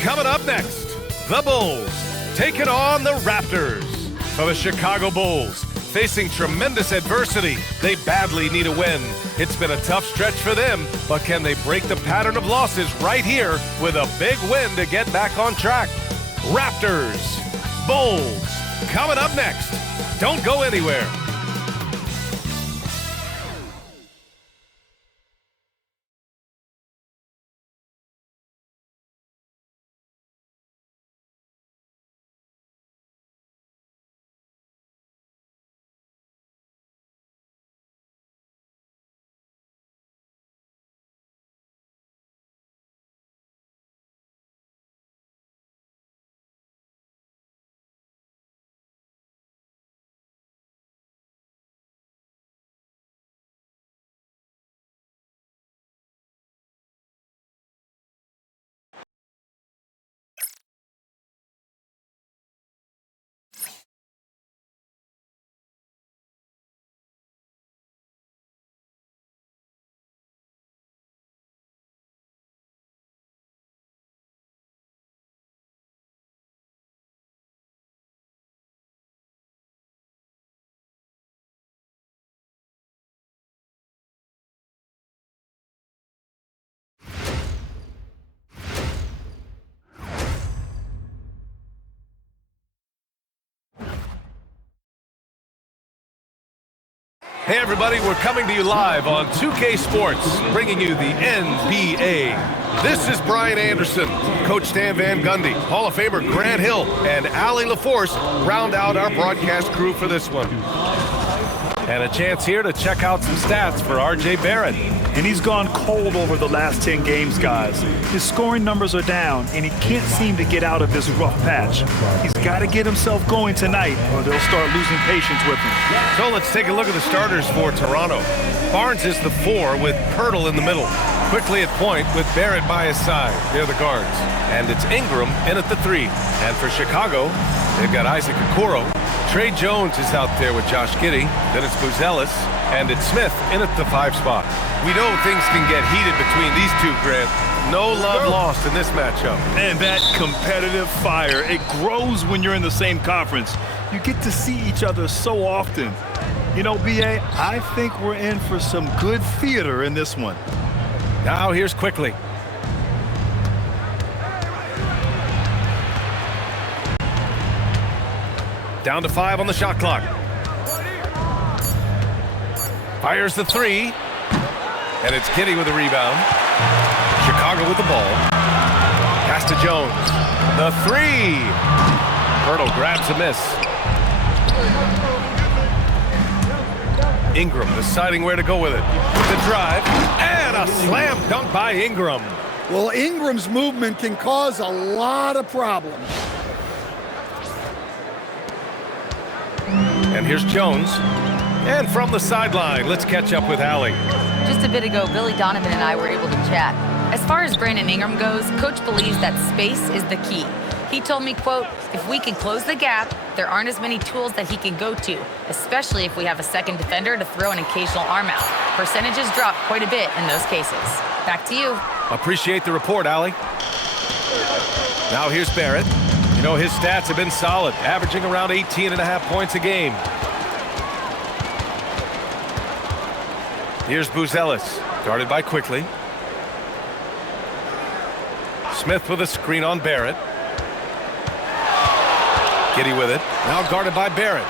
Coming up next, the Bulls taking on the Raptors. For the Chicago Bulls, facing tremendous adversity, they badly need a win. It's been a tough stretch for them, but can they break the pattern of losses right here with a big win to get back on track? Raptors, Bulls, coming up next. Don't go anywhere. Hey everybody, we're coming to you live on 2K Sports, bringing you the NBA. This is Brian Anderson, Coach Stan Van Gundy, Hall of Famer Grant Hill, and Allie LaForce round out our broadcast crew for this one. And a chance here to check out some stats for R.J. Barrett. And he's gone cold over the last 10 games, guys. His scoring numbers are down, and he can't seem to get out of this rough patch. He's got to get himself going tonight, or they'll start losing patience with him. So let's take a look at the starters for Toronto. Barnes is the 4 with Pirtle in the middle. Quickly at point with Barrett by his side. They're the guards. And it's Ingram in at the 3. And for Chicago, they've got Isaac Okoro. Trey Jones is out there with Josh Giddey. Then it's Buzelis. And it's Smith in at the 5 spot. We know things can get heated between these two, Grant. No love lost in this matchup. And that competitive fire, it grows when you're in the same conference. You get to see each other so often. You know, B.A., I think we're in for some good theater in this one. Now here's Quickly. Down to 5 on the shot clock. Fires the 3. And it's Giddey with the rebound. Chicago with the ball. Pass to Jones. The 3. Pirtle grabs a miss. Ingram deciding where to go with it. The drive. And a slam dunk by Ingram. Well, Ingram's movement can cause a lot of problems. And here's Jones. And from the sideline, let's catch up with Allie. Just a bit ago, Billy Donovan and I were able to chat. As far as Brandon Ingram goes, Coach believes that space is the key. He told me, quote, if we can close the gap, there aren't as many tools that he can go to, especially if we have a second defender to throw an occasional arm out. Percentages drop quite a bit in those cases. Back to you. Appreciate the report, Allie. Now here's Barrett. You know, his stats have been solid, averaging around 18.5 points a game. Here's Buzelis, guarded by Quickly. Smith with a screen on Barrett. Giddey with it, now guarded by Barrett.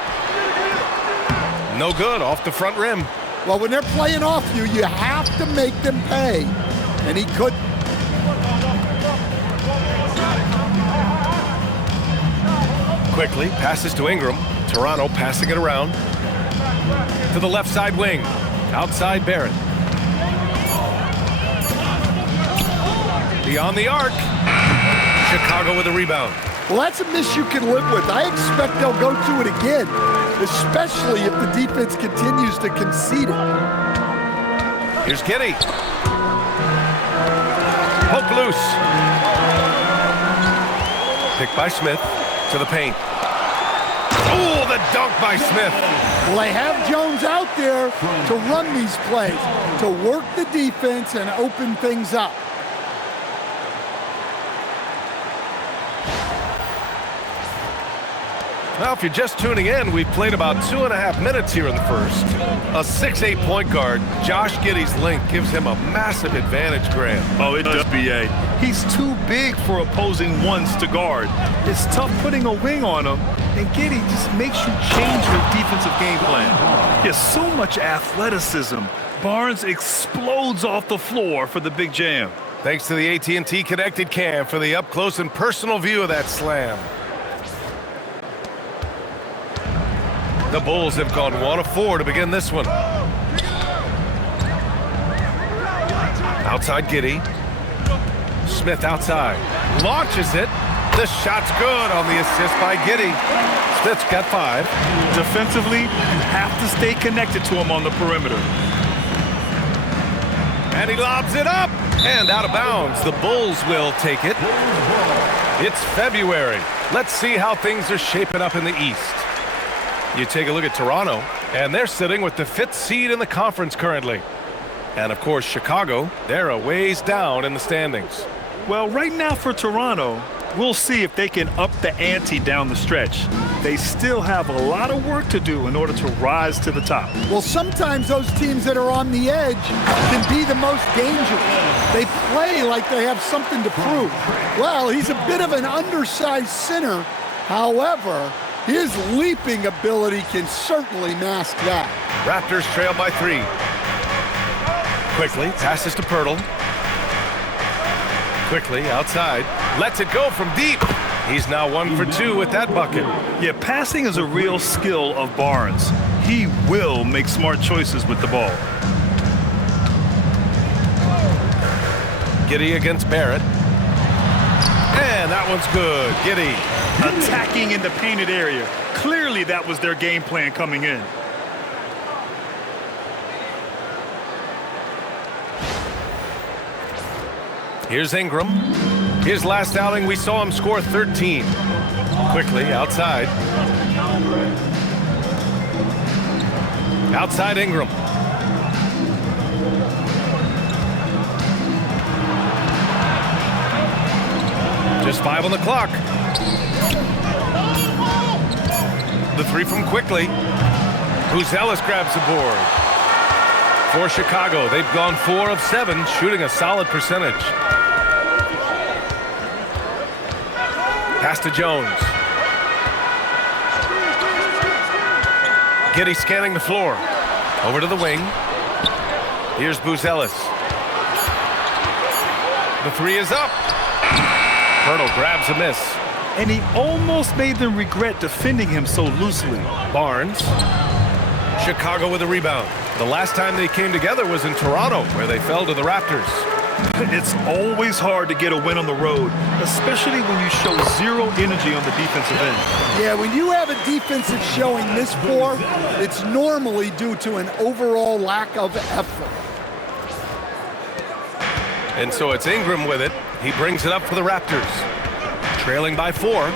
No good, off the front rim. Well, when they're playing off you, you have to make them pay. And he couldn't. Quickly passes to Ingram. Toronto passing it around. To the left side wing. Outside Barrett. Beyond the arc. Chicago with a rebound. Well, that's a miss you can live with. I expect they'll go to it again, especially if the defense continues to concede it. Here's Giddey. Poke loose. Picked by Smith to the paint. Oh, the dunk by Smith. Well, they have Jones out there to run these plays, to work the defense and open things up. Well, if you're just tuning in, we've played about 2.5 minutes here in the first. A 6'8" point guard, Josh Giddey's length gives him a massive advantage, Graham. Oh, it does, B.A. He's too big for opposing ones to guard. It's tough putting a wing on him, and Giddey just makes you change your defensive game plan. He has so much athleticism. Barnes explodes off the floor for the big jam. Thanks to the AT&T Connected Cam for the up-close and personal view of that slam. The Bulls have gone 1 of 4 to begin this one. Outside Giddey. Smith outside. Launches it. The shot's good on the assist by Giddey. Smith's got 5. Defensively, you have to stay connected to him on the perimeter. And he lobs it up. And out of bounds. The Bulls will take it. It's February. Let's see how things are shaping up in the East. You take a look at Toronto, and they're sitting with the 5th seed in the conference currently. And, of course, Chicago, they're a ways down in the standings. Well, right now for Toronto, we'll see if they can up the ante down the stretch. They still have a lot of work to do in order to rise to the top. Well, sometimes those teams that are on the edge can be the most dangerous. They play like they have something to prove. Well, he's a bit of an undersized center. However, his leaping ability can certainly mask that. Raptors trail by 3. Quickly, passes to Pirtle. Quickly, outside. Lets it go from deep. He's now 1 for 2 with that bucket. Yeah, passing is a real skill of Barnes. He will make smart choices with the ball. Giddey against Barrett. And that one's good. Giddey. Attacking in the painted area. Clearly that was their game plan coming in. Here's Ingram. His last outing, we saw him score 13. Quickly, outside. Outside Ingram. Just 5 on the clock. The 3 from Quickly. Buzelis grabs the board. For Chicago, they've gone 4 of 7, shooting a solid percentage. Pass to Jones. Giddey scanning the floor. Over to the wing. Here's Buzelis. The 3 is up. Pirtle grabs a miss. And he almost made them regret defending him so loosely. Barnes. Chicago with a rebound. The last time they came together was in Toronto, where they fell to the Raptors. It's always hard to get a win on the road, especially when you show zero energy on the defensive end. Yeah, when you have a defense that's showing this poor, it's normally due to an overall lack of effort. And so it's Ingram with it. He brings it up for the Raptors. Trailing by 4.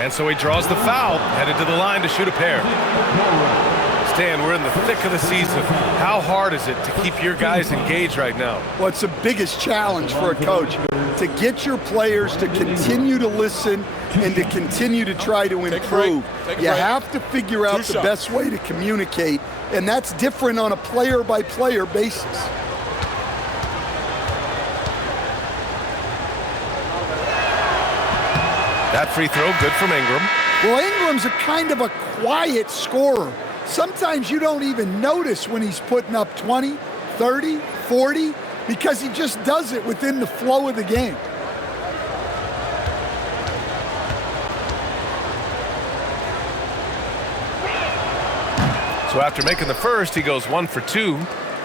And so he draws the foul, headed to the line to shoot a pair. Stan, we're in the thick of the season. How hard is it to keep your guys engaged right now? Well, it's the biggest challenge for a coach, to get your players to continue to listen and to continue to try to improve. You have to figure out the best way to communicate, and that's different on a player-by-player basis. That free throw, good from Ingram. Well, Ingram's a kind of a quiet scorer. Sometimes you don't even notice when he's putting up 20, 30, 40, because he just does it within the flow of the game. So after making the first, he goes 1 for 2.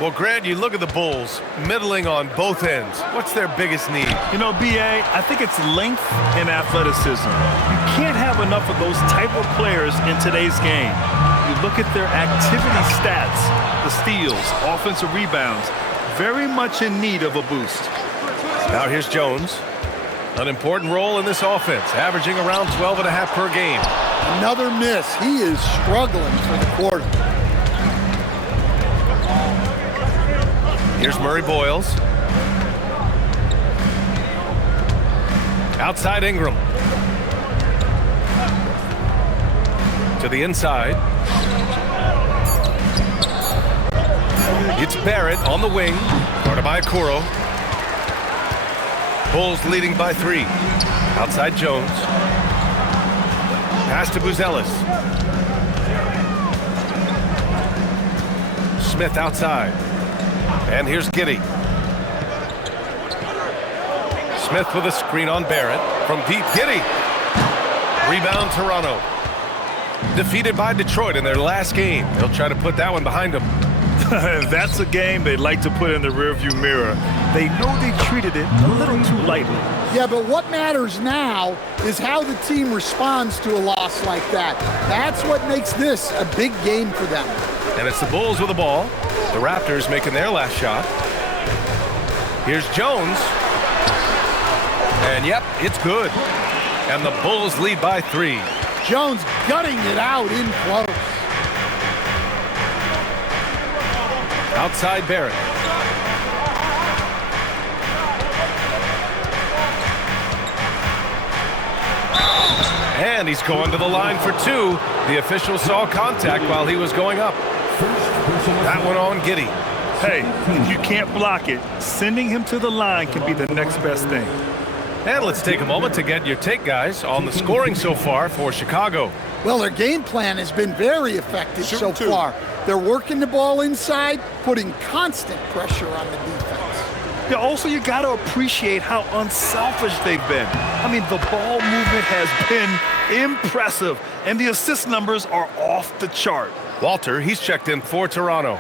Well, Grant, you look at the Bulls, middling on both ends. What's their biggest need? You know, B.A., I think it's length and athleticism. You can't have enough of those type of players in today's game. You look at their activity stats, the steals, offensive rebounds, very much in need of a boost. Now here's Jones. An important role in this offense, averaging around 12.5 per game. Another miss. He is struggling for the quarter. Here's Murray Boyles. Outside Ingram. To the inside. It's Barrett on the wing. Guarded by Okoro. Bulls leading by 3. Outside Jones. Pass to Buzelis. Smith outside. And here's Giddey. Smith with a screen on Barrett. From deep, Giddey. Rebound Toronto. Defeated by Detroit in their last game. They'll try to put that one behind them. That's a game they'd like to put in the rearview mirror. They know they treated it a little too lightly. Yeah, but what matters now is how the team responds to a loss like that. That's what makes this a big game for them. And it's the Bulls with the ball. The Raptors making their last shot. Here's Jones. And yep, it's good. And the Bulls lead by 3. Jones gutting it out in close. Outside Barrett. And he's going to the line for 2. The official saw contact while he was going up. That one on Giddey. Hey, if you can't block it, sending him to the line can be the next best thing. And let's take a moment to get your take, guys, on the scoring so far for Chicago. Well, their game plan has been very effective so far. They're working the ball inside, putting constant pressure on the defense. Yeah, also, you got to appreciate how unselfish they've been. I mean, the ball movement has been impressive, and the assist numbers are off the chart. Walter, he's checked in for Toronto.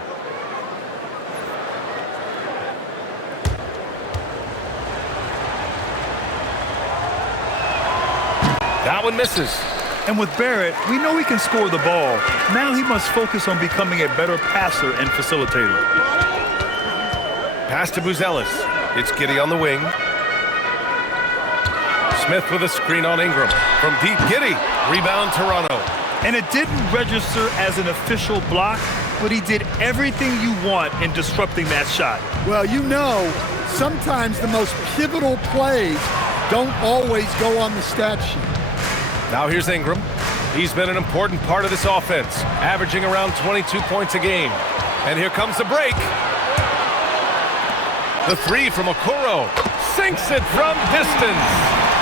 That one misses. And with Barrett, we know he can score the ball. Now he must focus on becoming a better passer and facilitator. Pass to Buzelis. It's Giddey on the wing. Smith with a screen on Ingram. From deep, Giddey. Rebound Toronto. And it didn't register as an official block, but he did everything you want in disrupting that shot. Well, you know, sometimes the most pivotal plays don't always go on the stat sheet. Now here's Ingram. He's been an important part of this offense, averaging around 22 points a game. And here comes the break. The 3 from Okoro. Sinks it from distance.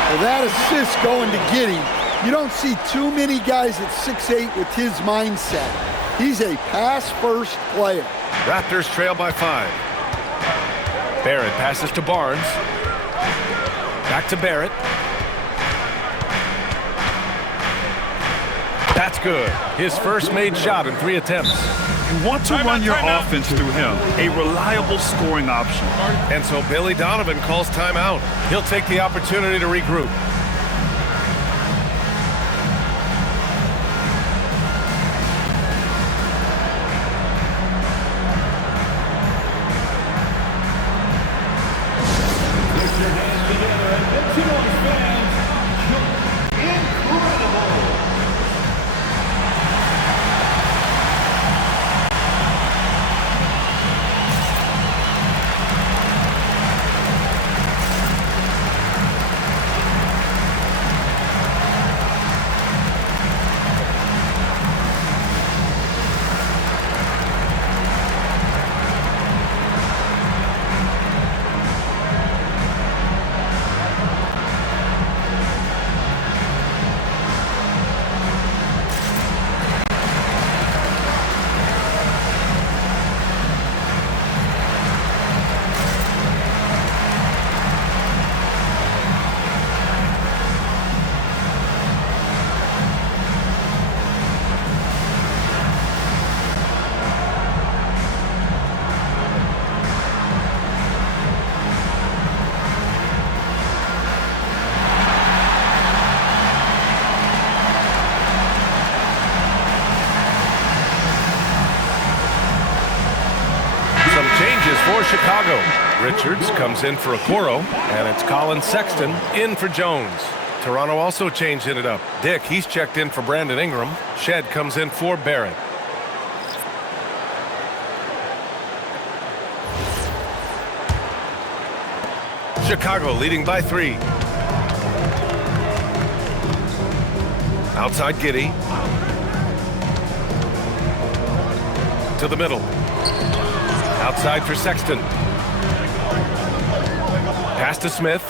Well, that assist going to Giddey. You don't see too many guys at 6'8" with his mindset. He's a pass-first player. Raptors trail by 5. Barrett passes to Barnes. Back to Barrett. That's good. His first made shot in 3 attempts. You want to run your offense through him, a reliable scoring option. And so Billy Donovan calls timeout. He'll take the opportunity to regroup. For Chicago, Richards comes in for Okoro, and it's Colin Sexton in for Jones. Toronto also changing it up. Dick, he's checked in for Brandon Ingram. Shed comes in for Barrett. Chicago leading by 3. Outside Giddey. To the middle. Outside for Sexton. Pass to Smith.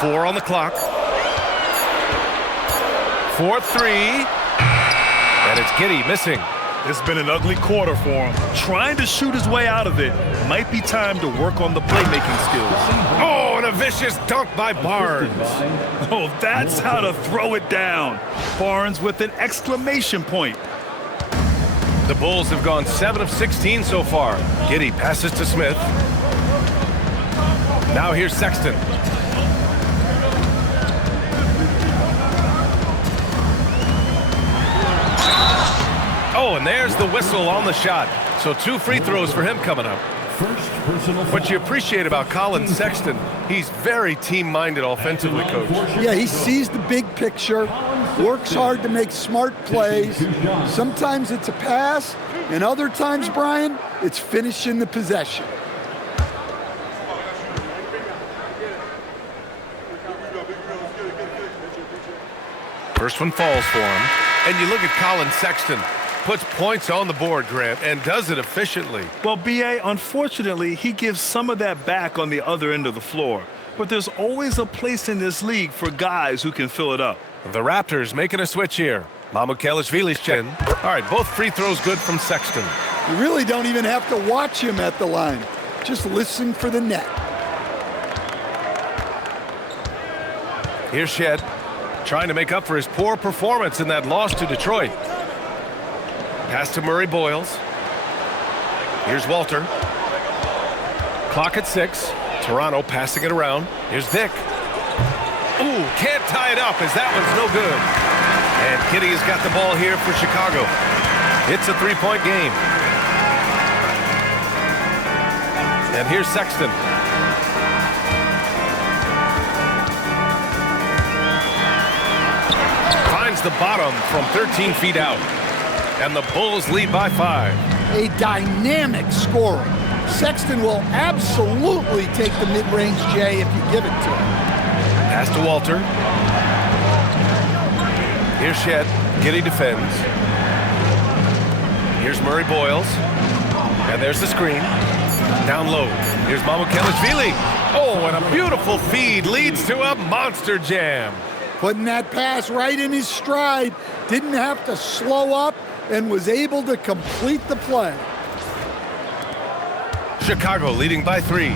4 on the clock. 4-3. And it's Giddey missing. It's been an ugly quarter for him. Trying to shoot his way out of it. Might be time to work on the playmaking skills. Oh, and a vicious dunk by Barnes. Oh, that's how to throw it down. Barnes with an exclamation point. The Bulls have gone 7 of 16 so far. Giddey passes to Smith. Now here's Sexton. Oh, and there's the whistle on the shot. So 2 free throws for him coming up. What you appreciate about Colin Sexton, he's very team-minded offensively, Coach. Yeah, he sees the big picture, works hard to make smart plays. Sometimes it's a pass, and other times, Brian, it's finishing the possession. First one falls for him. And you look at Colin Sexton. Puts points on the board, Grant, and does it efficiently. Well, B.A., unfortunately, he gives some of that back on the other end of the floor. But there's always a place in this league for guys who can fill it up. The Raptors making a switch here. Mamukelashvili's chin. All right, both free throws good from Sexton. You really don't even have to watch him at the line. Just listen for the net. Here's Shed, trying to make up for his poor performance in that loss to Detroit. Pass to Murray Boyles. Here's Walter. Clock at 6. Toronto passing it around. Here's Dick. Ooh, can't tie it up as that one's no good. And Giddey has got the ball here for Chicago. It's a 3-point game. And here's Sexton. Finds the bottom from 13 feet out. And the Bulls lead by 5. A dynamic scorer. Sexton will absolutely take the mid-range J if you give it to him. Pass to Walter. Here's Shed. Giddey defends. Here's Murray Boyles. And there's the screen. Down low. Here's Mamukelashvili. Oh, and a beautiful feed leads to a monster jam. Putting that pass right in his stride. Didn't have to slow up and was able to complete the play. Chicago leading by 3.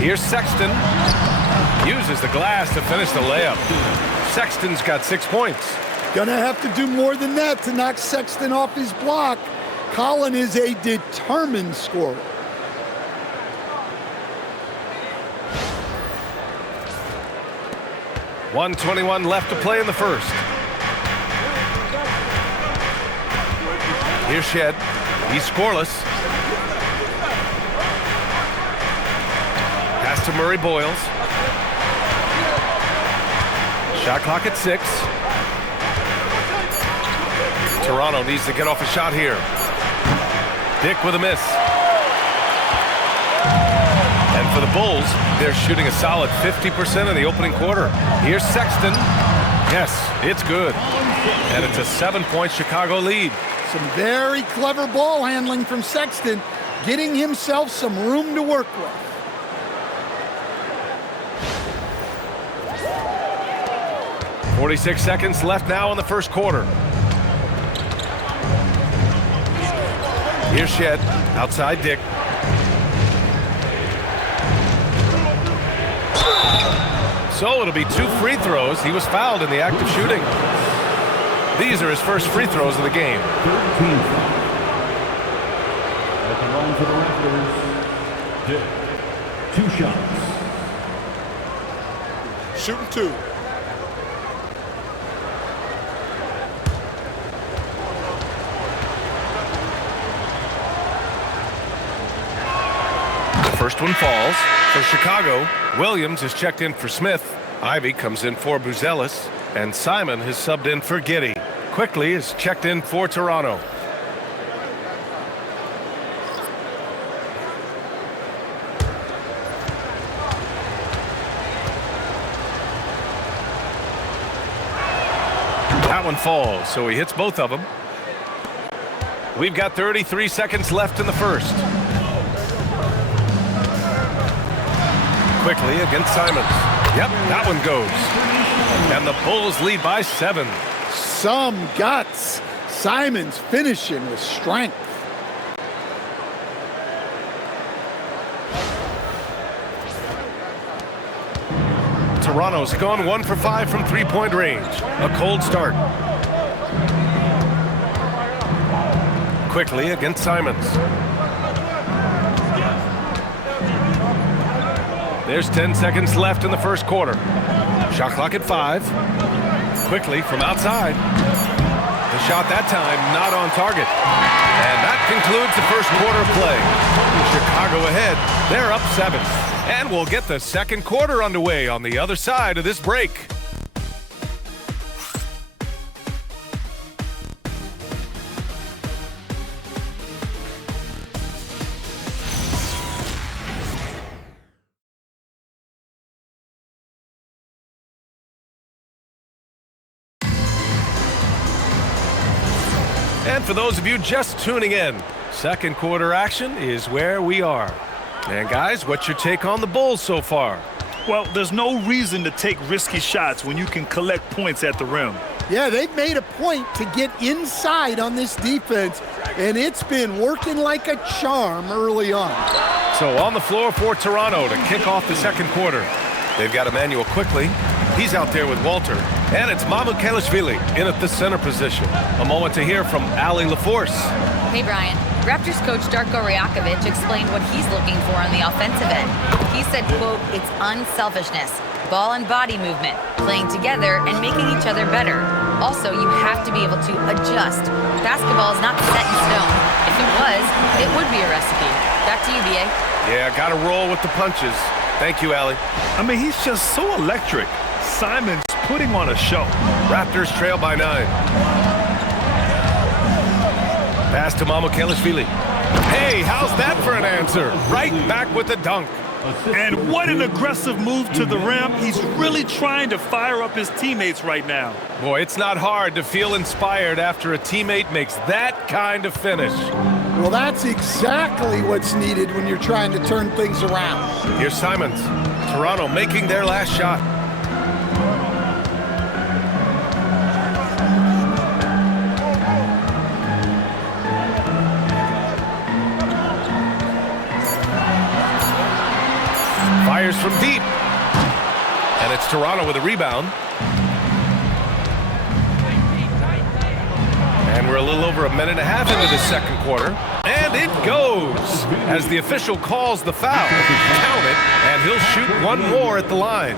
Here's Sexton. Uses the glass to finish the layup. Sexton's got 6 points. Gonna have to do more than that to knock Sexton off his block. Colin is a determined scorer. .121 left to play in the first. Here's Shed. He's scoreless. Pass to Murray Boyles. Shot clock at 6. Toronto needs to get off a shot here. Dick with a miss. And for the Bulls, they're shooting a solid 50% in the opening quarter. Here's Sexton. Yes, it's good. And it's a 7-point Chicago lead. Some very clever ball handling from Sexton, getting himself some room to work with. .46 seconds left now in the first quarter. Here's Shed. Outside Dick. So it'll be 2 free throws. He was fouled in the act of shooting. These are his first free throws of the game. 13 at the line for the Raptors. Dick, 2 shots. Shooting 2. The first one falls. For Chicago, Williams is checked in for Smith. Ivy comes in for Buzelis. And Simon has subbed in for Giddey. Quickly is checked in for Toronto. That one falls, so he hits both of them. We've got 33 seconds left in the first. Quickly against Simons. Yep, that one goes. And the Bulls lead by 7. Some guts. Simons finishing with strength. Toronto's gone 1 for 5 from three-point range. A cold start. Quickly against Simons. There's 10 seconds left in the first quarter. Shot clock at 5. Quickly from outside. The shot that time not on target. And that concludes the first quarter of play. Chicago ahead. They're up 7. And we'll get the second quarter underway on the other side of this break. And for those of you just tuning in, second quarter action is where we are. And guys, what's your take on the Bulls so far? Well, there's no reason to take risky shots when you can collect points at the rim. Yeah, they've made a point to get inside on this defense, and it's been working like a charm early on. So on the floor for Toronto to kick off the second quarter. They've got Emmanuel Quickly. He's out there with Walter. And it's Mamukelashvili in at the center position. A moment to hear from Ali LaForce. Hey, Brian. Raptors coach Darko Rajakovic explained what he's looking for on the offensive end. He said, quote, it's unselfishness, ball and body movement, playing together and making each other better. Also, you have to be able to adjust. Basketball is not set in stone. If it was, it would be a recipe. Back to you, B.A. Yeah, got to roll with the punches. Thank you, Ali. I mean, he's just so electric. Simons putting on a show. Raptors trail by 9. Pass to Mamukelashvili. Hey, how's that for an answer? Right back with the dunk. And what an aggressive move to the rim. He's really trying to fire up his teammates right now. Boy, it's not hard to feel inspired after a teammate makes that kind of finish. Well, that's exactly what's needed when you're trying to turn things around. Here's Simons. Toronto making their last shot. Fires from deep. And it's Toronto with a rebound. And we're a little over a minute and a half into the second quarter. And it goes as the official calls the foul. Count it, and he'll shoot one more at the line.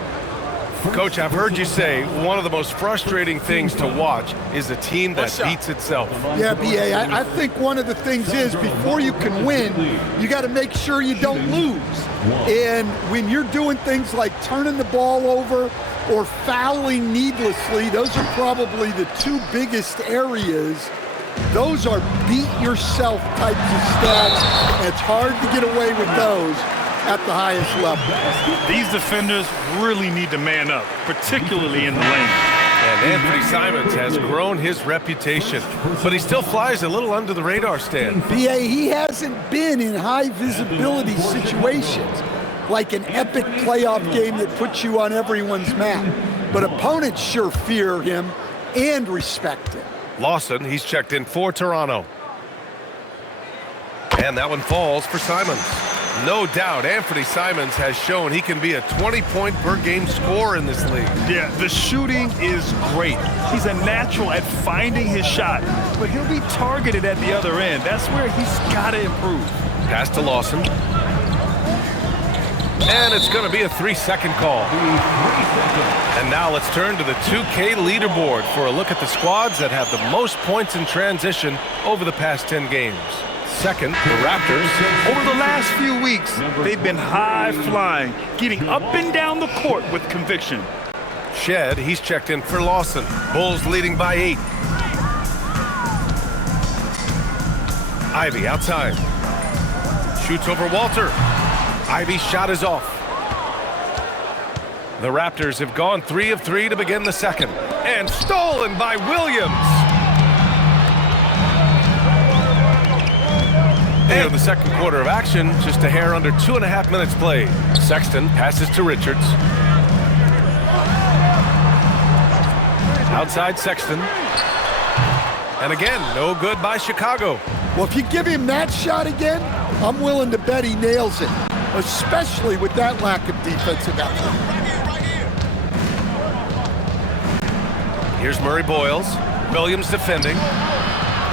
Coach, I've heard you say one of the most frustrating things to watch is a team that beats itself. Yeah, B.A., I think one of the things is before you can win, you got to make sure you don't lose. And when you're doing things like turning the ball over or fouling needlessly, those are probably the two biggest areas. Those are beat-yourself types of stats. It's hard to get away with those at the highest level. These defenders really need to man up, particularly in the lane. And Anthony Simons has grown his reputation, but he still flies a little under the radar, Stan. B.A., he hasn't been in high-visibility situations, like an epic playoff game that puts you on everyone's map. But opponents sure fear him and respect him. Lawson, he's checked in for Toronto. And that one falls for Simons. No doubt, Anthony Simons has shown he can be a 20-point-per-game scorer in this league. Yeah, the shooting is great. He's a natural at finding his shot, but he'll be targeted at the other end. That's where he's got to improve. Pass to Lawson. And it's going to be a 3-second call. And now let's turn to the 2K leaderboard for a look at the squads that have the most points in transition over the past 10 games. Second, the Raptors. Over the last few weeks, they've been high-flying, getting up and down the court with conviction. Shed, he's checked in for Lawson. Bulls leading by 8. Ivy outside. Shoots over Walter. Ivy's shot is off. The Raptors have gone 3 of 3 to begin the second. And stolen by Williams. And in the second quarter of action, just a hair under 2.5 minutes played. Sexton passes to Richards. Outside Sexton. And again, no good by Chicago. Well, if you give him that shot again, I'm willing to bet he nails it, especially with that lack of defensive effort. Here's Murray Boyles. Williams defending.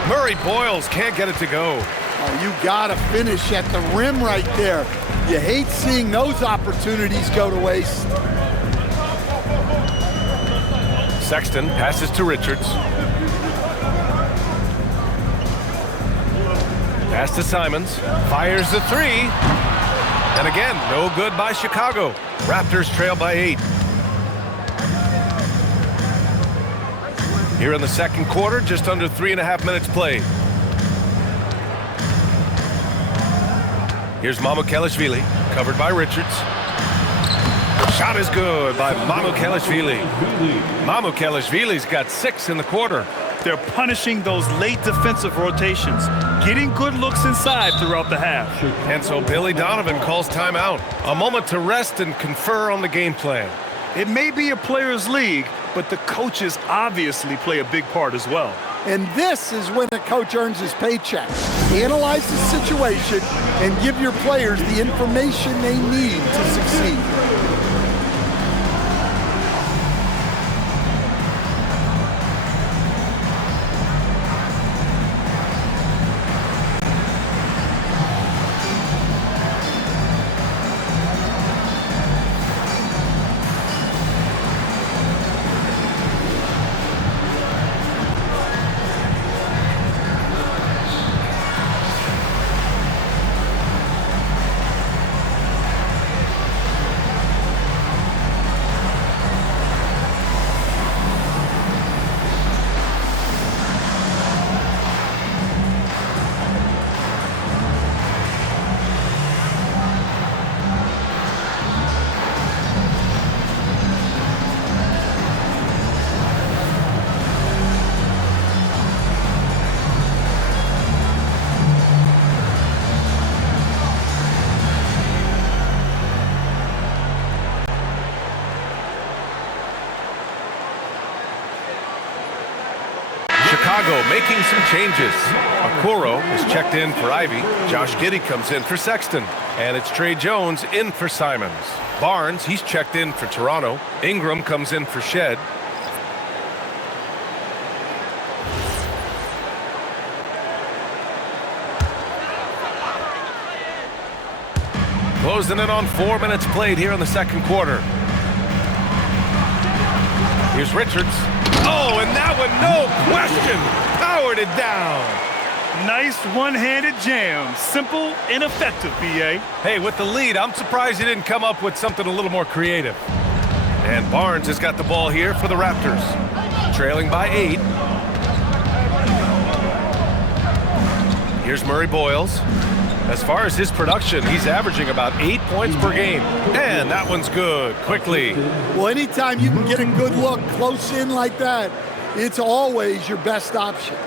Murray Boyles can't get it to go. Oh, you gotta finish at the rim right there. You hate seeing those opportunities go to waste. Sexton passes to Richards. Pass to Simons. Fires the three. And again, no good by Chicago. Raptors trail by 8. Here in the second quarter, just under 3.5 minutes played. Here's Mamukelashvili, covered by Richards. Shot is good by Mamukelashvili. Mamukelashvili's got 6 in the quarter. They're punishing those late defensive rotations, getting good looks inside throughout the half. And so Billy Donovan calls timeout. A moment to rest and confer on the game plan. It may be a players' league, but the coaches obviously play a big part as well. And this is when a coach earns his paycheck. Analyze the situation and give your players the information they need to succeed. Chicago making some changes. Okoro is checked in for Ivy. Josh Giddey comes in for Sexton. And it's Trey Jones in for Simons. Barnes, he's checked in for Toronto. Ingram comes in for Shed. Closing in on 4 minutes played here in the second quarter. Here's Richards. Oh, and that one, no question, powered it down. Nice one-handed jam. Simple and effective, B.A. Hey, with the lead, I'm surprised he didn't come up with something a little more creative. And Barnes has got the ball here for the Raptors. Trailing by 8. Here's Murray Boyles. As far as his production, he's averaging about 8 points per game. And that one's good, quickly. Well, anytime you can get a good look close in like that, it's always your best option.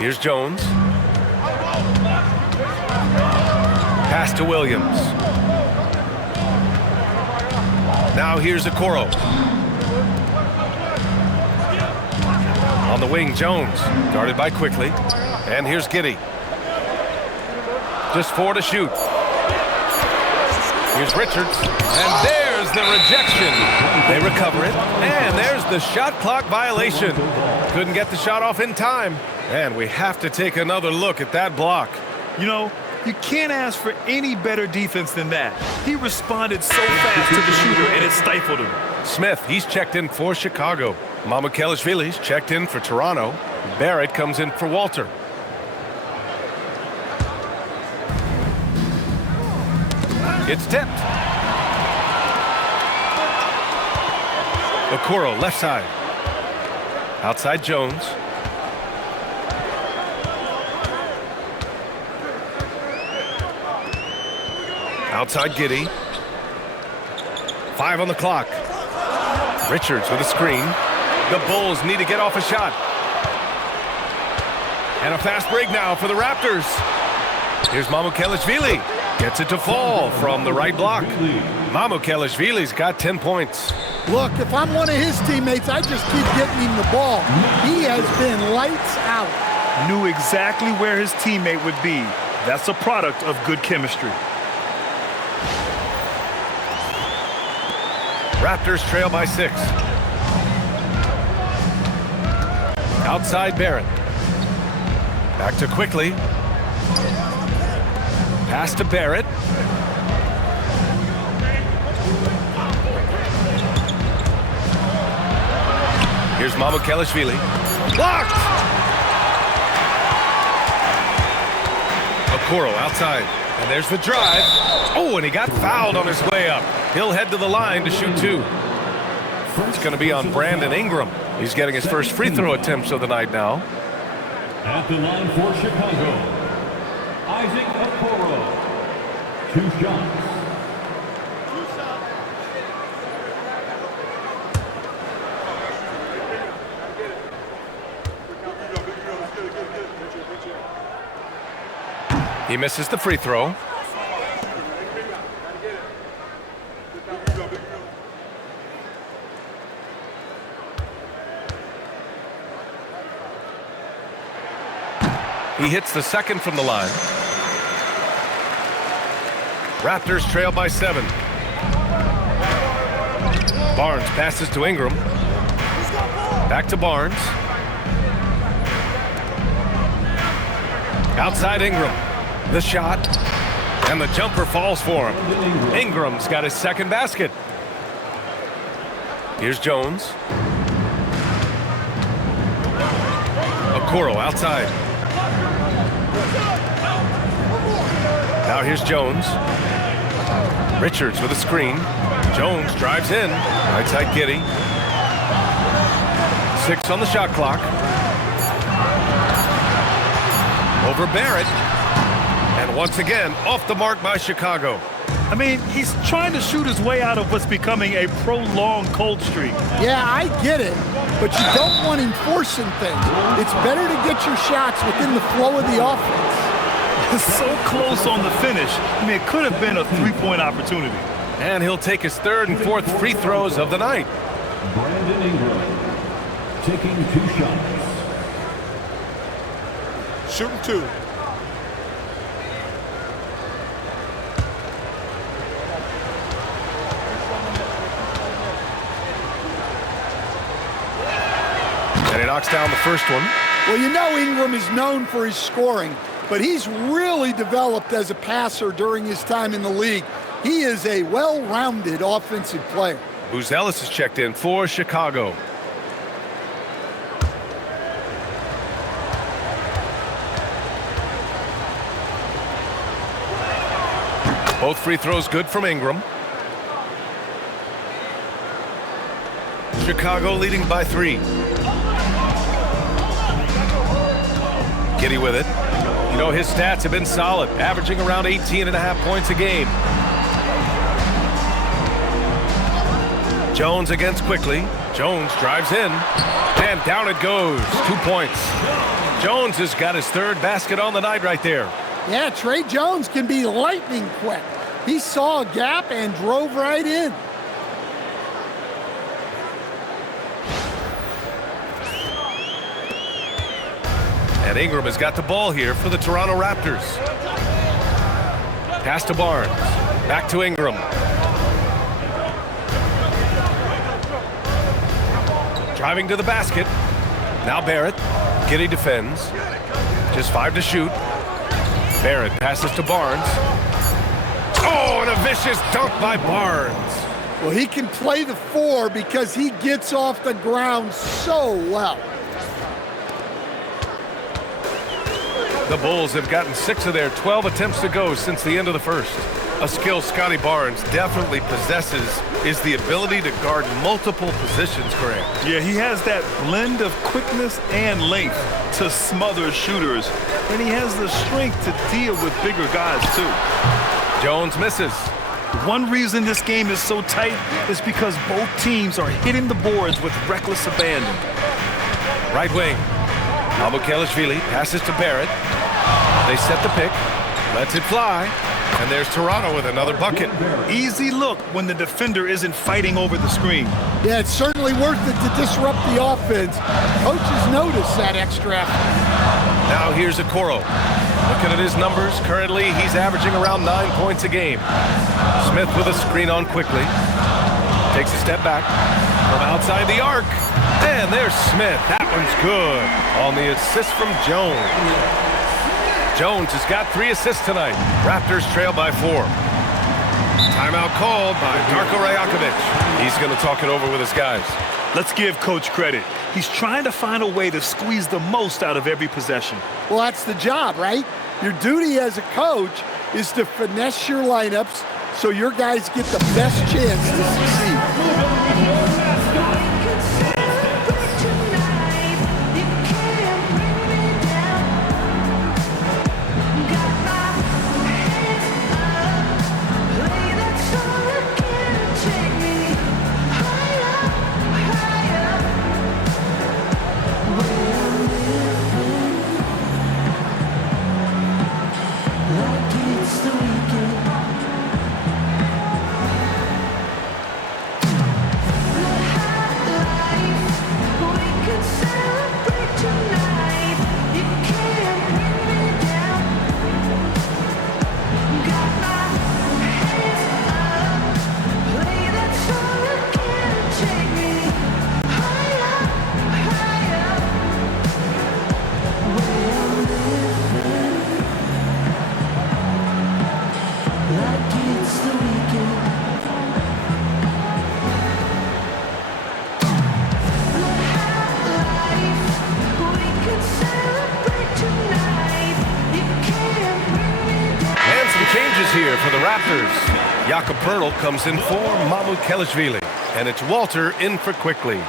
Here's Jones. Pass to Williams. Now here's Okoro. On the wing, Jones, guarded by Quickly. And here's Giddey. Just 4 to shoot. Here's Richards. And there's the rejection. They recover it. And there's the shot clock violation. Couldn't get the shot off in time. And we have to take another look at that block. You know, you can't ask for any better defense than that. He responded so fast to the shooter, and it stifled him. Smith, he's checked in for Chicago. Mamukelashvili's checked in for Toronto. Barrett comes in for Walter. It's tipped. Okoro, left side. Outside Jones. Outside Giddey. 5 on the clock. Richards with a screen. The Bulls need to get off a shot. And a fast break now for the Raptors. Here's Mamukelashvili. Gets it to fall from the right block. Mamukelashvili's got 10 points. Look, if I'm one of his teammates, I just keep getting him the ball. He has been lights out. Knew exactly where his teammate would be. That's a product of good chemistry. Raptors trail by 6. Outside Barrett. Back to Quickly. Pass to Barrett. Here's Mamukelashvili. Blocked! Okoro outside. And there's the drive. Oh, and he got fouled on his way up. He'll head to the line to shoot 2. It's going to be on Brandon Ingram. He's getting his first free throw attempts of the night now. At the line for Chicago, Isaac Okoro. 2 shots. He misses the free throw. He hits the second from the line. Raptors trail by 7. Barnes passes to Ingram. Back to Barnes. Outside Ingram. The shot. And the jumper falls for him. Ingram's got his second basket. Here's Jones. Okoro outside. Now here's Jones. Richards with a screen. Jones drives in. Right side Giddey. 6 on the shot clock. Over Barrett. And once again, off the mark by Chicago. I mean, he's trying to shoot his way out of what's becoming a prolonged cold streak. Yeah, I get it, but you don't want him forcing things. It's better to get your shots within the flow of the offense. So close on the finish. I mean, it could have been a 3-point opportunity. And he'll take his 3rd and 4th free throws of the night. Brandon Ingram taking 2 shots. Shooting 2. And he knocks down the first one. Well, you know Ingram is known for his scoring, but he's really developed as a passer during his time in the league. He is a well-rounded offensive player. Buzelis is checked in for Chicago. Both free throws good from Ingram. Chicago leading by 3. Giddey with it. You know, his stats have been solid, averaging around 18.5 points a game. Jones against Quickly. Jones drives in, and down it goes. 2 points. Jones has got his 3rd basket on the night right there. Yeah, Trey Jones can be lightning quick. He saw a gap and drove right in. And Ingram has got the ball here for the Toronto Raptors. Pass to Barnes. Back to Ingram. Driving to the basket. Now Barrett. Giddey defends. Just 5 to shoot. Barrett passes to Barnes. Oh, and a vicious dunk by Barnes. Well, he can play the 4 because he gets off the ground so well. The Bulls have gotten 6 of their 12 attempts to go since the end of the first. A skill Scotty Barnes definitely possesses is the ability to guard multiple positions, Grant. Yeah, he has that blend of quickness and length to smother shooters, and he has the strength to deal with bigger guys, too. Jones misses. One reason this game is so tight is because both teams are hitting the boards with reckless abandon. Right wing. Mamukelashvili passes to Barrett. They set the pick. Lets it fly. And there's Toronto with another bucket. Easy look when the defender isn't fighting over the screen. Yeah, it's certainly worth it to disrupt the offense. Coaches notice that extra effort. Now here's Okoro. Looking at his numbers, currently he's averaging around 9 points a game. Smith with a screen on quickly. Takes a step back from outside the arc. And there's Smith. That one's good on the assist from Jones. Jones has got 3 assists tonight. Raptors trail by 4. Timeout called by Darko Rajakovic. He's going to talk it over with his guys. Let's give Coach credit. He's trying to find a way to squeeze the most out of every possession. Well, that's the job, right? Your duty as a coach is to finesse your lineups so your guys get the best chance to succeed. Here for the Raptors. Jakob Poeltl comes in for Mamukelashvili. And it's Walter in for Quickly.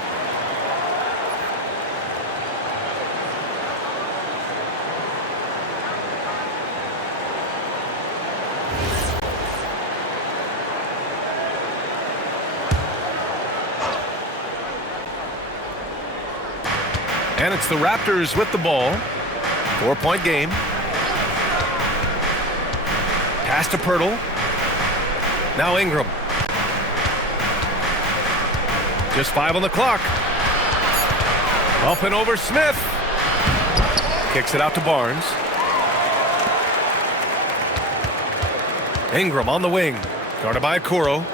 And it's the Raptors with the ball. 4-point game. Pass to Poeltl. Now Ingram. Just 5 on the clock. Up and over Smith. Kicks it out to Barnes. Ingram on the wing. Guarded by Okoro.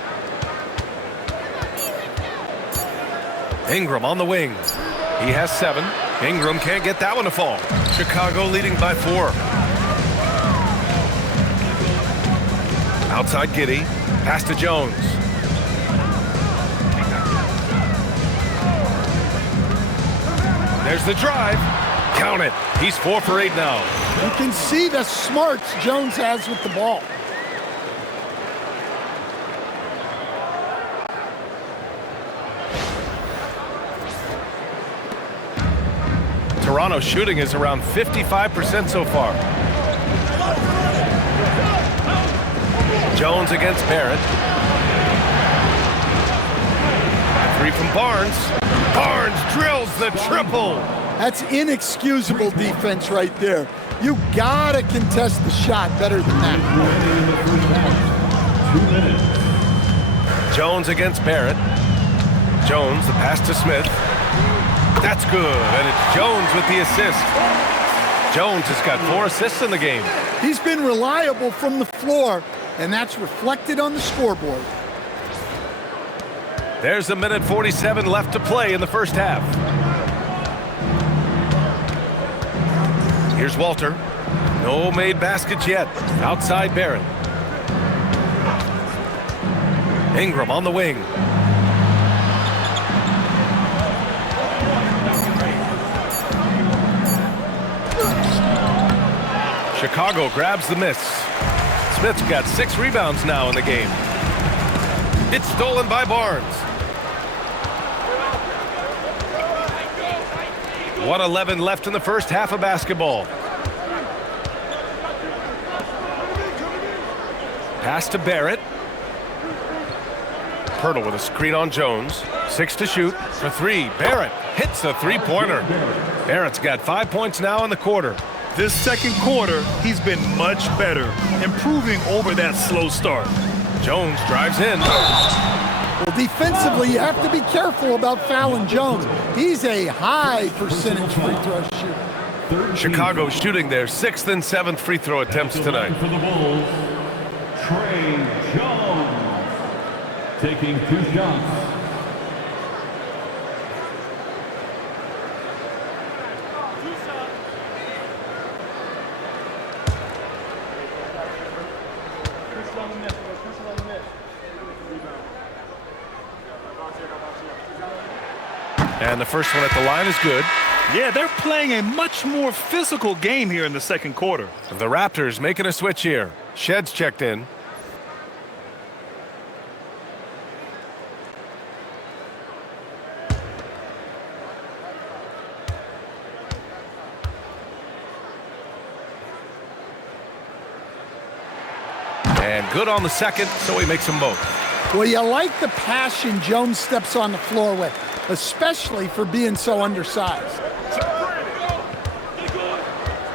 Ingram on the wing. He has 7. Ingram can't get that one to fall. Chicago leading by 4. Outside Giddey. Pass to Jones. There's the drive. Count it. He's 4 for 8 now. You can see the smarts Jones has with the ball. Toronto's shooting is around 55% so far. Jones against Barrett. 3 from Barnes. Barnes drills the triple. That's inexcusable defense right there. You gotta contest the shot better than that. 2 minutes. Jones against Barrett. Jones, the pass to Smith. That's good, and it's Jones with the assist. Jones has got 4 assists in the game. He's been reliable from the floor, and that's reflected on the scoreboard. There's 1:47 left to play in the first half. Here's Walter. No made baskets yet. Outside Barrett. Ingram on the wing. Chicago grabs the miss. Smith's got 6 rebounds now in the game. It's stolen by Barnes. 1:11 left in the first half of basketball. Pass to Barrett. Pirtle with a screen on Jones. 6 to shoot for 3. Barrett hits a three-pointer. Barrett's got 5 points now in the quarter. This second quarter, he's been much better, improving over that slow start. Jones drives in. Well, defensively, you have to be careful about fouling Jones. He's a high percentage free throw shooter. Chicago shooting their 6th and 7th free throw attempts tonight. For the Bulls, Trey Jones taking 2 shots. And the first one at the line is good. Yeah, they're playing a much more physical game here in the second quarter. The Raptors making a switch here. Shed's checked in. And good on the second, so he makes them both. Well, you like the passion Jones steps on the floor with, especially for being so undersized.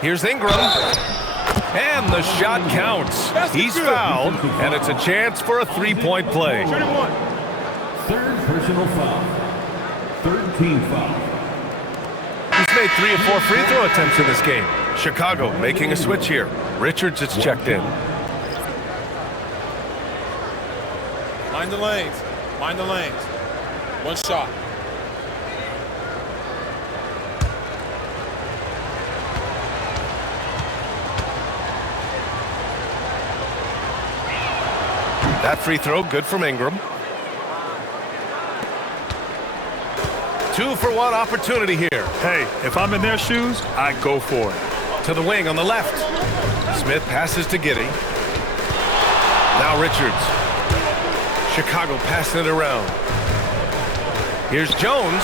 Here's Ingram. And the shot counts. He's fouled, and it's a chance for a three-point play. Third personal foul. Third team foul. He's made 3 or 4 free throw attempts in this game. Chicago making a switch here. Richards is checked in. Mind the lanes. Mind the lanes. One shot. That free throw good from Ingram. 2-for-1 opportunity here. Hey, if I'm in their shoes, I go for it. To the wing on the left. Smith passes to Giddey. Now Richards. Chicago passing it around. Here's Jones.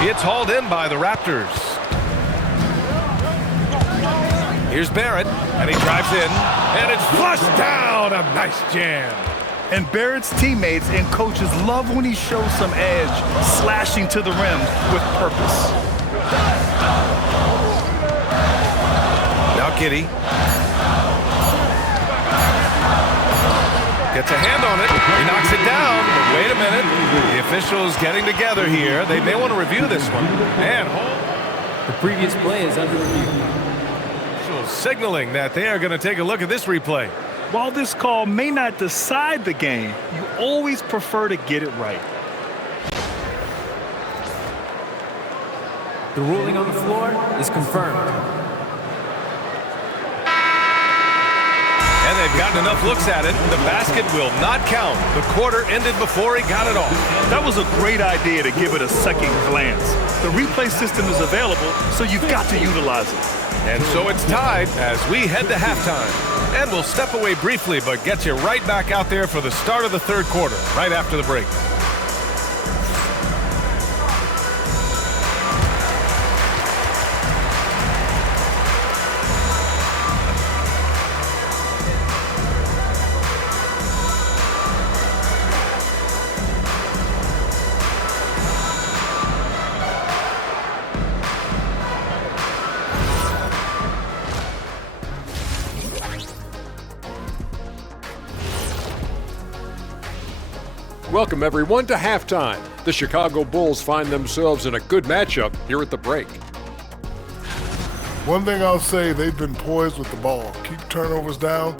It's hauled in by the Raptors. Here's Barrett, and he drives in, and it's flushed down. A nice jam. And Barrett's teammates and coaches love when he shows some edge, slashing to the rim with purpose. Now Giddey. Gets a hand on it. He knocks it down. But wait a minute. The officials getting together here. They may want to review this one. And the previous play is under review. Officials signaling that they are going to take a look at this replay. While this call may not decide the game, you always prefer to get it right. The ruling on the floor is confirmed. And they've gotten enough looks at it. The basket will not count. The quarter ended before he got it off. That was a great idea to give it a second glance. The replay system is available, so you've got to utilize it. And so it's tied as we head to halftime. And we'll step away briefly, but get you right back out there for the start of the third quarter, right after the break. Welcome, everyone, to halftime. The Chicago Bulls find themselves in a good matchup here at the break. One thing I'll say, they've been poised with the ball. Keep turnovers down,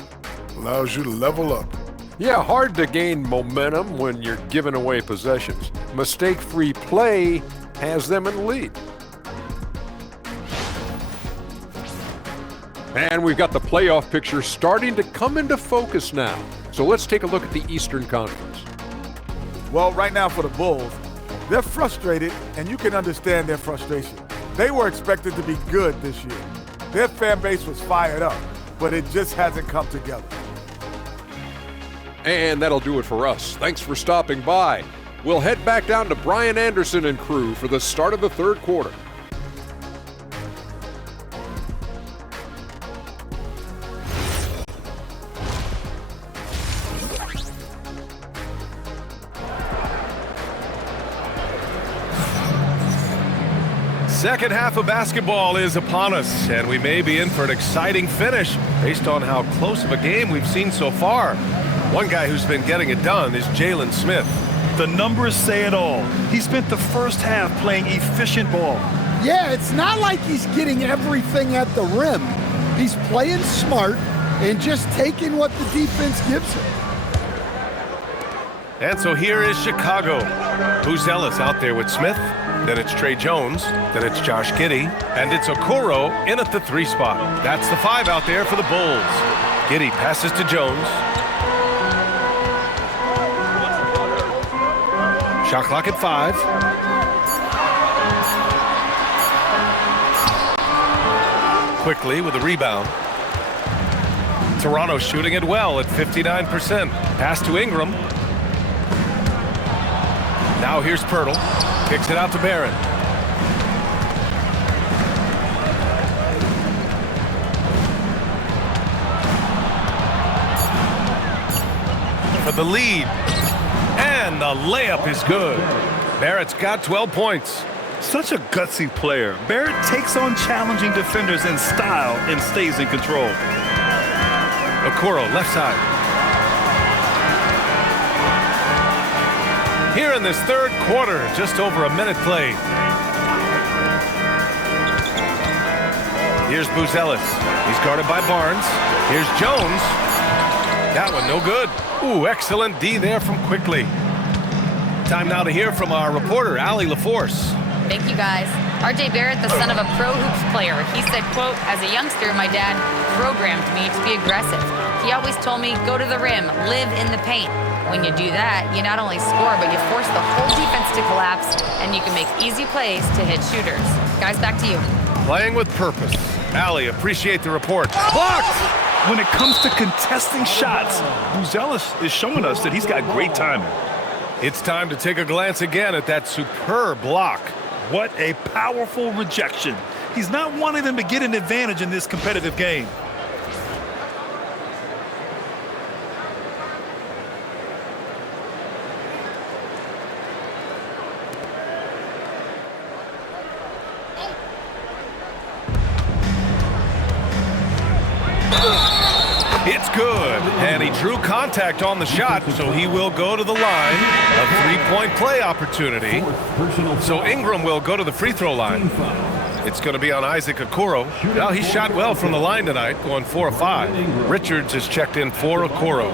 allows you to level up. Yeah, hard to gain momentum when you're giving away possessions. Mistake-free play has them in the lead. And we've got the playoff picture starting to come into focus now. So let's take a look at the Eastern Conference. Well, right now for the Bulls, they're frustrated, and you can understand their frustration. They were expected to be good this year. Their fan base was fired up, but it just hasn't come together. And that'll do it for us. Thanks for stopping by. We'll head back down to Brian Anderson and crew for the start of the third quarter. Second half of basketball is upon us, and we may be in for an exciting finish based on how close of a game we've seen so far. One guy who's been getting it done is Jalen Smith. The numbers say it all. He spent the first half playing efficient ball. Yeah, it's not like he's getting everything at the rim. He's playing smart and just taking what the defense gives him. And so here is Chicago. Buzelis out there with Smith. Then it's Trey Jones. Then it's Josh Giddey. And it's Okoro in at the 3 spot. That's the 5 out there for the Bulls. Giddey passes to Jones. Shot clock at 5. Quickly with a rebound. Toronto shooting it well at 59%. Pass to Ingram. Now here's Pirtle. Kicks it out to Barrett. For the lead. And the layup is good. Barrett's got 12 points. Such a gutsy player. Barrett takes on challenging defenders in style and stays in control. Okoro, left side. Here in this third quarter, just over a minute played. Here's Buzelis. He's guarded by Barnes. Here's Jones. That one no good. Ooh, excellent D there from Quickly. Time now to hear from our reporter, Allie LaForce. Thank you, guys. R.J. Barrett, the son of a pro hoops player. He said, quote, as a youngster, my dad programmed me to be aggressive. He always told me, go to the rim, live in the paint. When you do that, you not only score, but you force the whole defense to collapse, and you can make easy plays to hit shooters. Guys, back to you. Playing with purpose. Allie, appreciate the report. Blocked! When it comes to contesting shots, Buzelis is showing us that he's got great timing. It's time to take a glance again at that superb block. What a powerful rejection. He's not wanting them to get an advantage in this competitive game. It's good, and he drew contact on the shot, so he will go to the line. A three-point play opportunity. So Ingram will go to the free throw line. It's going to be on Isaac Okoro. Now, he shot well from the line tonight, going 4 of 5. Richards is checked in for Okoro.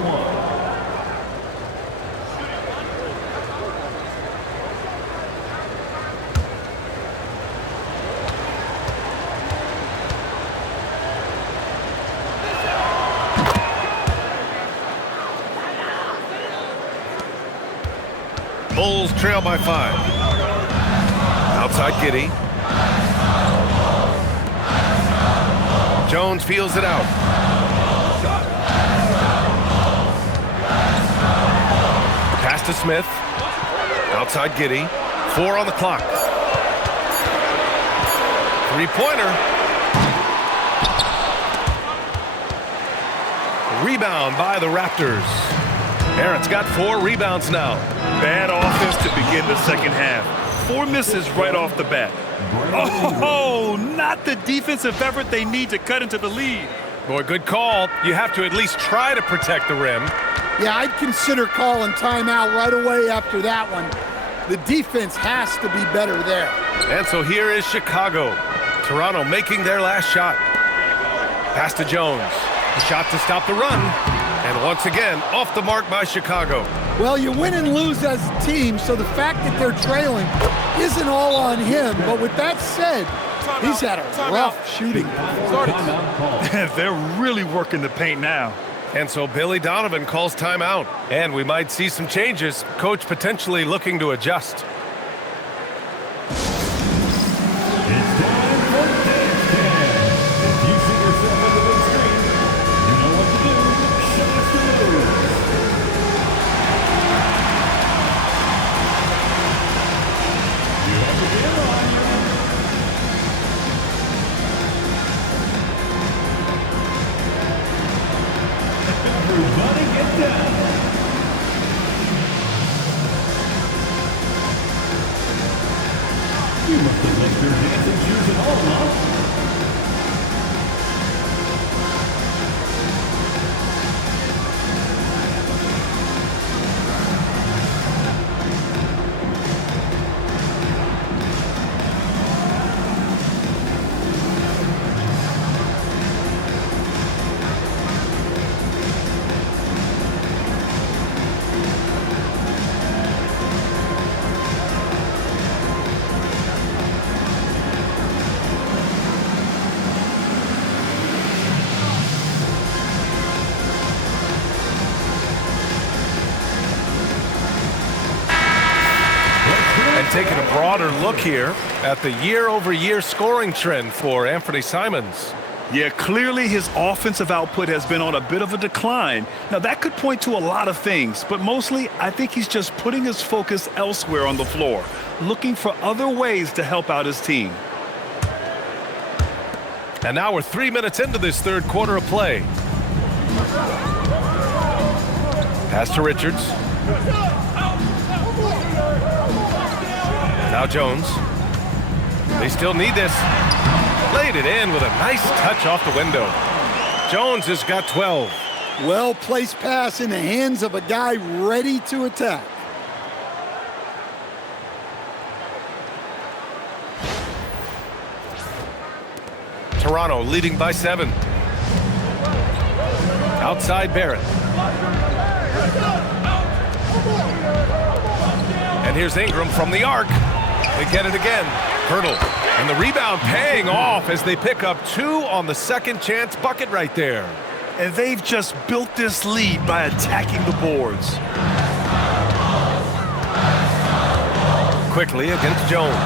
Bulls trail by 5. Outside Giddey. Jones feels it out. Pass to Smith. Outside Giddey. 4 on the clock. Three-pointer. Rebound by the Raptors. Barrett's got 4 rebounds now. Bad offense to begin the second half. 4 misses right off the bat. Oh, not the defensive effort they need to cut into the lead. Boy, good call. You have to at least try to protect the rim. Yeah, I'd consider calling timeout right away after that one. The defense has to be better there. And so here is Chicago. Toronto making their last shot. Pass to Jones. The shot to stop the run. And once again, off the mark by Chicago. Well, you win and lose as a team, so the fact that they're trailing isn't all on him. But with that said, he's had a rough shooting performance. They're really working the paint now. And so Billy Donovan calls timeout. And we might see some changes. Coach potentially looking to adjust. taking a broader look here at the year-over-year scoring trend for Anthony Simons. Yeah, clearly his offensive output has been on a bit of a decline. Now, that could point to a lot of things, but mostly I think he's just putting his focus elsewhere on the floor, looking for other ways to help out his team. And now we're 3 minutes into this third quarter of play. Pass to Richards. Now Jones. They still need this. Laid it in with a nice touch off the window. Jones has got 12. Well-placed pass in the hands of a guy ready to attack. Toronto leading by 7. Outside Barrett. And here's Ingram from the arc. They get it again. Hurdle. And the rebound paying off as they pick up 2 on the second chance bucket right there. And they've just built this lead by attacking the boards. Quickly against Jones.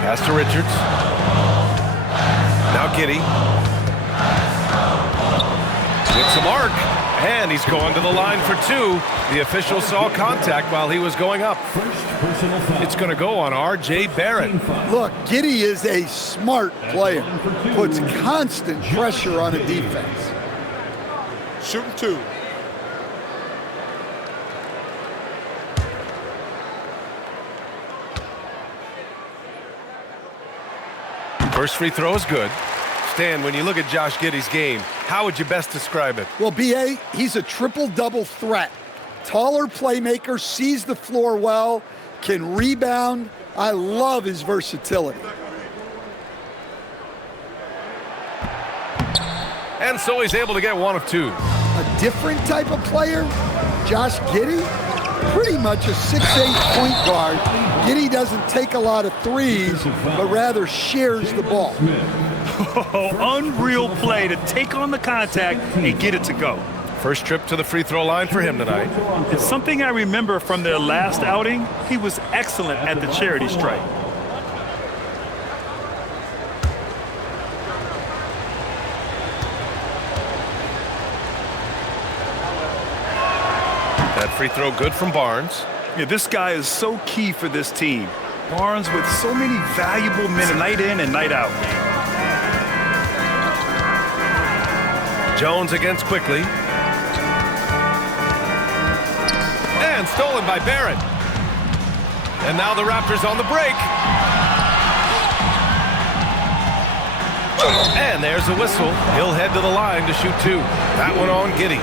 Pass to Richards. Now Giddey. Gets some arc. And he's going to the line for 2. The official saw contact while he was going up. It's going to go on R.J. Barrett. Look, Giddey is a smart player. Puts constant pressure on a defense. Shooting 2. First free throw is good. Stan, when you look at Josh Giddey's game, how would you best describe it? Well, B.A., he's a triple-double threat. Taller playmaker, sees the floor well, can rebound. I love his versatility. And so he's able to get 1 of 2. A different type of player, Josh Giddey, pretty much a 6'8" point guard. Giddey doesn't take a lot of threes, but rather shares the ball. Oh, unreal play to take on the contact and get it to go. First trip to the free throw line for him tonight. It's something I remember from their last outing. He was excellent at the charity stripe. That free throw good from Barnes. Yeah, this guy is so key for this team. Barnes with so many valuable minutes night in and night out. Jones against Quickly. And stolen by Barrett. And now the Raptors on the break. And there's a whistle. He'll head to the line to shoot 2. That one on Giddey.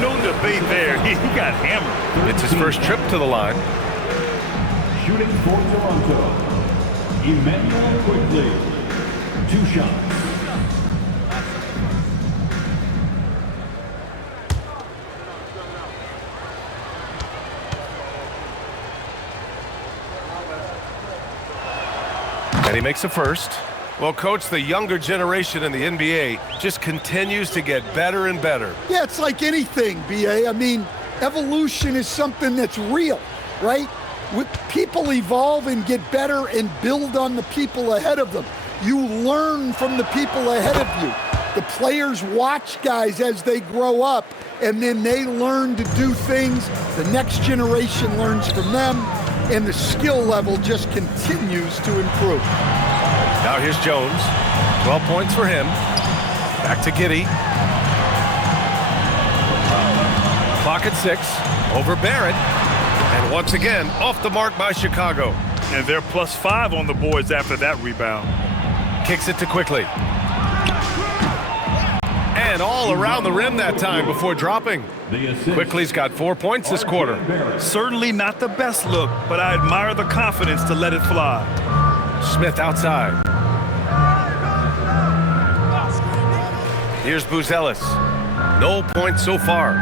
No debate there. He got hammered. It's his first trip to the line. Shooting for Toronto, Emmanuel Quickly. 2 shots. And he makes a first. Well, Coach, the younger generation in the NBA just continues to get better and better. Yeah, it's like anything, B.A. I mean, evolution is something that's real, right? With people evolve and get better and build on the people ahead of them. You learn from the people ahead of you. The players watch guys as they grow up, and then they learn to do things. The next generation learns from them, and the skill level just continues to improve. Now here's Jones. 12 points for him. Back to Giddey. Clock at 6. Over Barrett. And once again, off the mark by Chicago. And they're +5 on the boards after that rebound. Kicks it to Quickly. And all around the rim that time before dropping. Quickly's got 4 points this quarter. Certainly not the best look, but I admire the confidence to let it fly. Smith outside. Here's Buzelis. No points so far.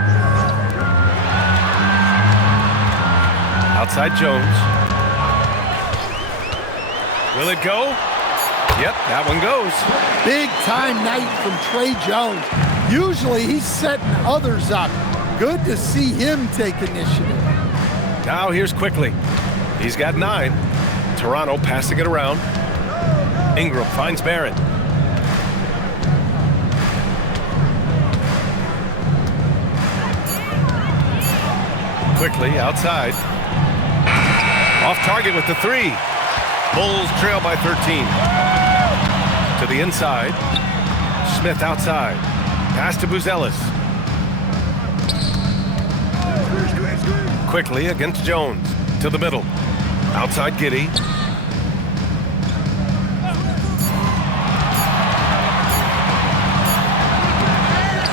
Outside Jones. Will it go? Yep, that one goes. Big time night from Trey Jones. Usually he's setting others up. Good to see him take initiative. Now here's Quickly. He's got 9. Toronto passing it around. Ingram finds Barrett. Quickly outside. Off target with the 3. Bulls trail by 13. To the inside. Smith outside. Pass to Buzelis. Quickly against Jones. To the middle. Outside Giddey.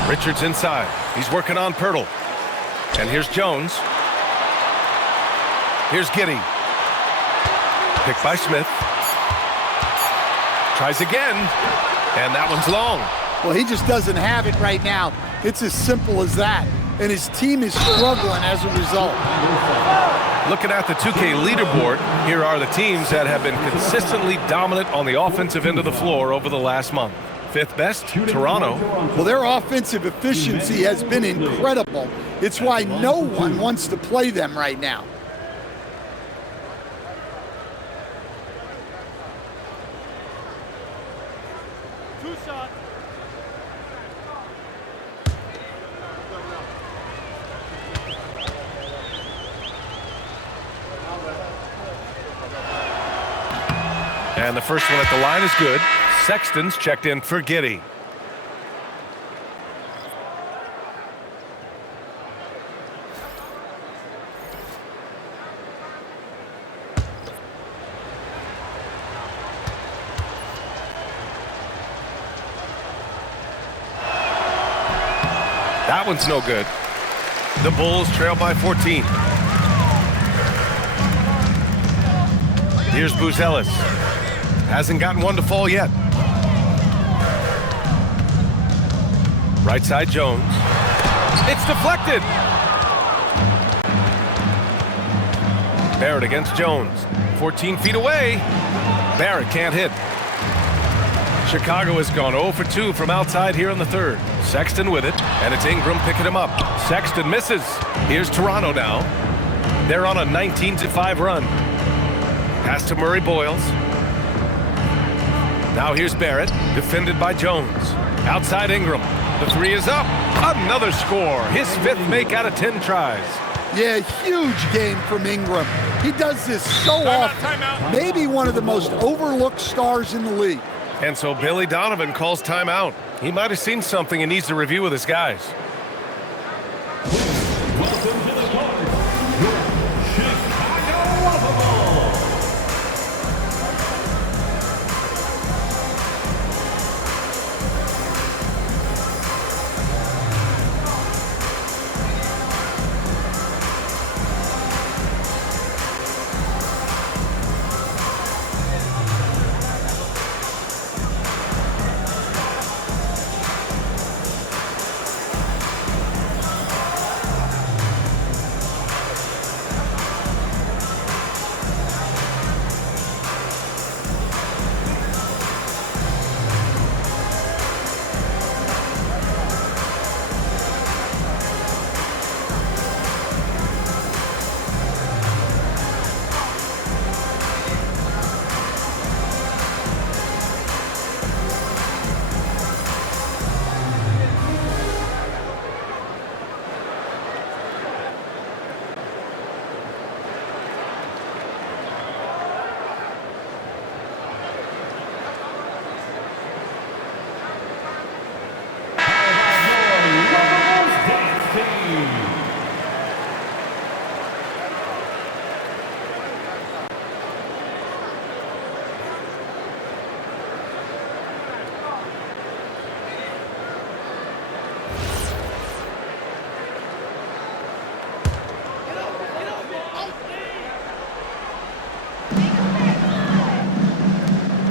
Richards inside. He's working on Pirtle. And here's Jones. Here's Giddey. Picked by Smith. Tries again. And that one's long. Well, he just doesn't have it right now. It's as simple as that. And his team is struggling as a result. Looking at the 2K leaderboard, here are the teams that have been consistently dominant on the offensive end of the floor over the last month. 5th best, Toronto. Well, their offensive efficiency has been incredible. It's why no one wants to play them right now. And the first one at the line is good. Sexton's checked in for Giddey. That one's no good. The Bulls trail by 14. Here's Buzelis. Hasn't gotten one to fall yet. Right side Jones. It's deflected. Barrett against Jones. 14 feet away. Barrett can't hit. Chicago has gone 0 for 2 from outside here in the 3rd. Sexton with it, and it's Ingram picking him up. Sexton misses. Here's Toronto now. They're on a 19-5 run. Pass to Murray Boyles. Now here's Barrett, defended by Jones. Outside Ingram. The 3 is up. Another score. His 5th make out of 10 tries. Yeah, huge game from Ingram. He does this so often. Maybe one of the most overlooked stars in the league. And so Billy Donovan calls timeout. He might have seen something and needs to review with his guys. Welcome to the court, your Chicago Waffle.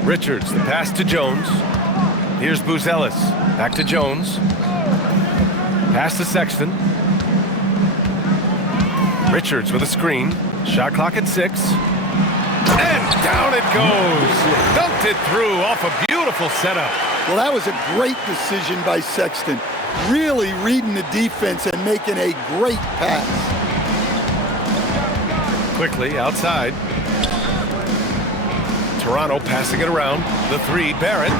Richards, the pass to Jones. Here's Buzelis. Back to Jones. Pass to Sexton. Richards with a screen. Shot clock at 6. And down it goes. Dunked it through off a beautiful setup. Well, that was a great decision by Sexton. Really reading the defense and making a great pass. Quickly outside. Toronto passing it around. The three, Barrett.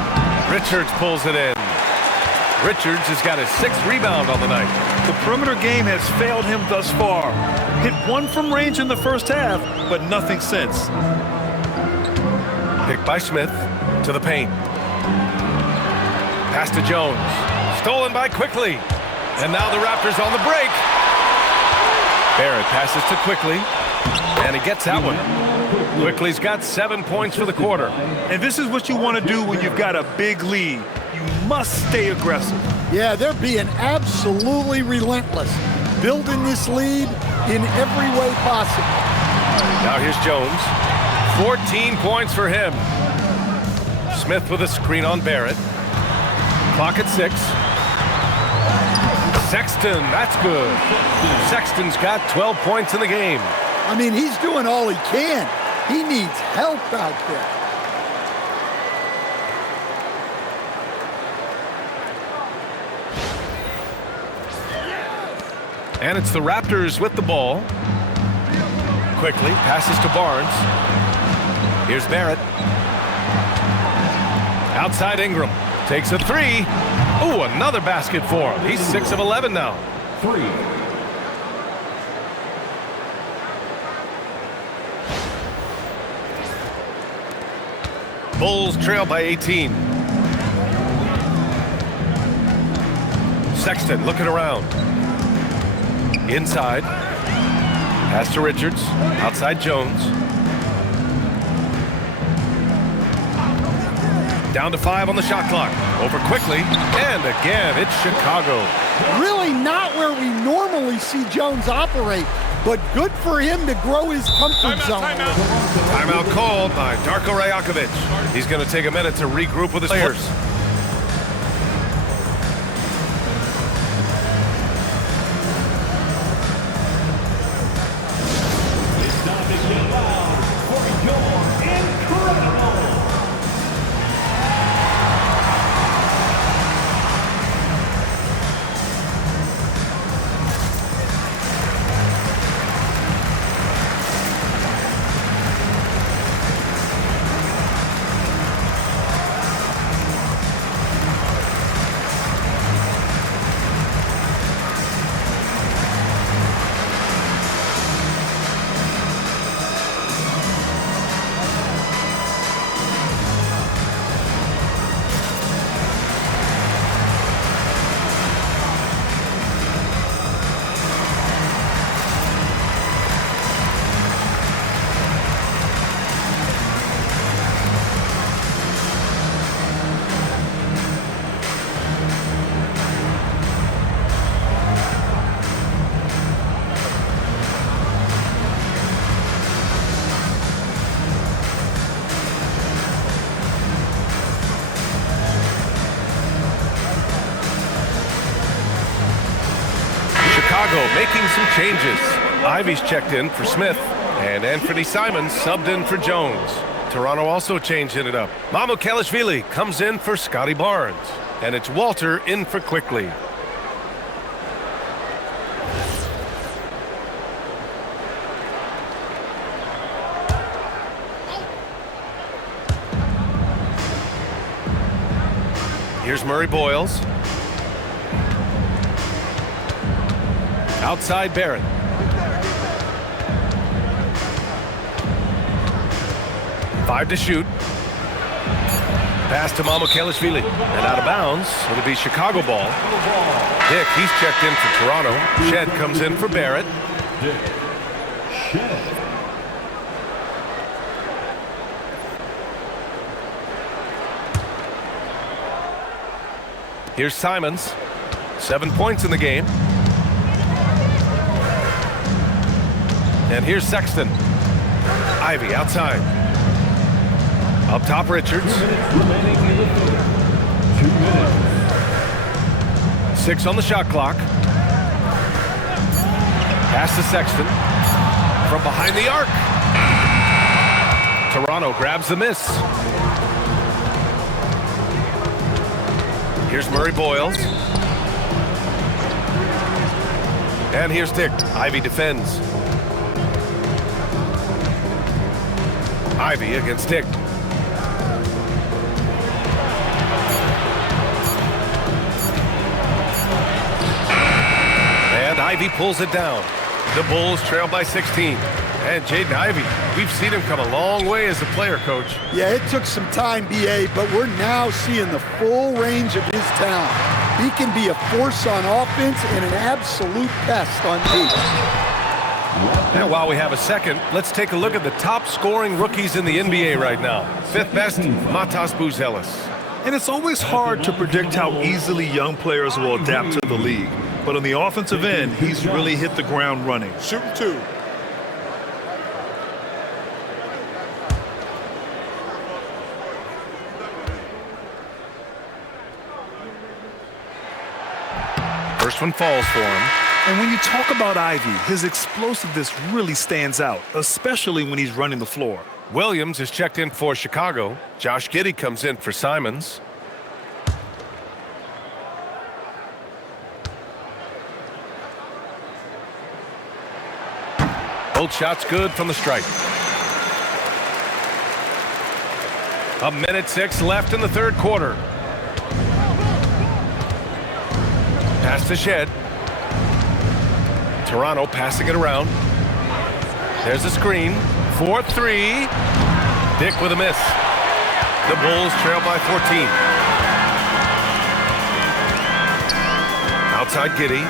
Richards pulls it in. Richards has got his 6th rebound on the night. The perimeter game has failed him thus far. Hit one from range in the first half, but nothing since. Picked by Smith to the paint. Pass to Jones. Stolen by Quickly. And now the Raptors on the break. Barrett passes to Quickly. And he gets that one. Quickly's got 7 points for the quarter. And this is what you want to do when you've got a big lead. You must stay aggressive. Yeah, they're being absolutely relentless, building this lead in every way possible. Now here's Jones. 14 points for him. Smith with a screen on Barrett. Clock at 6. Sexton, that's good. Sexton's got 12 points in the game. I mean, he's doing all he can. He needs help out there. And it's the Raptors with the ball. Quickly passes to Barnes. Here's Barrett. Outside Ingram. Takes a 3. Ooh, another basket for him. He's 6 of 11 now. 3. Bulls trail by 18. Sexton looking around. Inside. Pass to Richards. Outside Jones. Down to 5 on the shot clock. Over Quickly. And again, it's Chicago. Really not where we normally see Jones operate, but good for him to grow his comfort zone. Timeout called by Darko Rajakovic. He's going to take a minute to regroup with his players. It's time to get loud for your incredible. Chicago making some changes. Ivy's checked in for Smith, and Anthony Simons subbed in for Jones. Toronto also changing it up. Mamukelashvili comes in for Scotty Barnes, and it's Walter in for Quickly. Here's Murray Boyles. Outside Barrett. Five to shoot. Pass to Mamukelashvili. And out of bounds. It'll be Chicago ball. Dick, he's checked in for Toronto. Shed comes in for Barrett. Here's Simons. 7 points in the game. And here's Sexton. Ivy outside. Up top, Richards. 2 minutes. 6 on the shot clock. Pass to Sexton. From behind the arc. Toronto grabs the miss. Here's Murray Boyles. And here's Dick. Ivy defends. Ivy against Dick. And Ivy pulls it down. The Bulls trail by 16. And Jaden Ivey, we've seen him come a long way as a player, Coach. Yeah, it took some time, B.A., but we're now seeing the full range of his talent. He can be a force on offense and an absolute pest on defense. And while we have a second, let's take a look at the top scoring rookies in the NBA right now. Fifth best, Matas Buzelis. And it's always hard to predict how easily young players will adapt to the league. But on the offensive end, he's really hit the ground running. Shooting 2. First one falls for him. And when you talk about Ivy, his explosiveness really stands out, especially when he's running the floor. Williams is checked in for Chicago. Josh Giddey comes in for Simons. Both shots good from the stripe. 1:06 left in the third quarter. Pass to Shed. Toronto passing it around. There's a screen. 4-3. Dick with a miss. The Bulls trail by 14. Outside Giddey.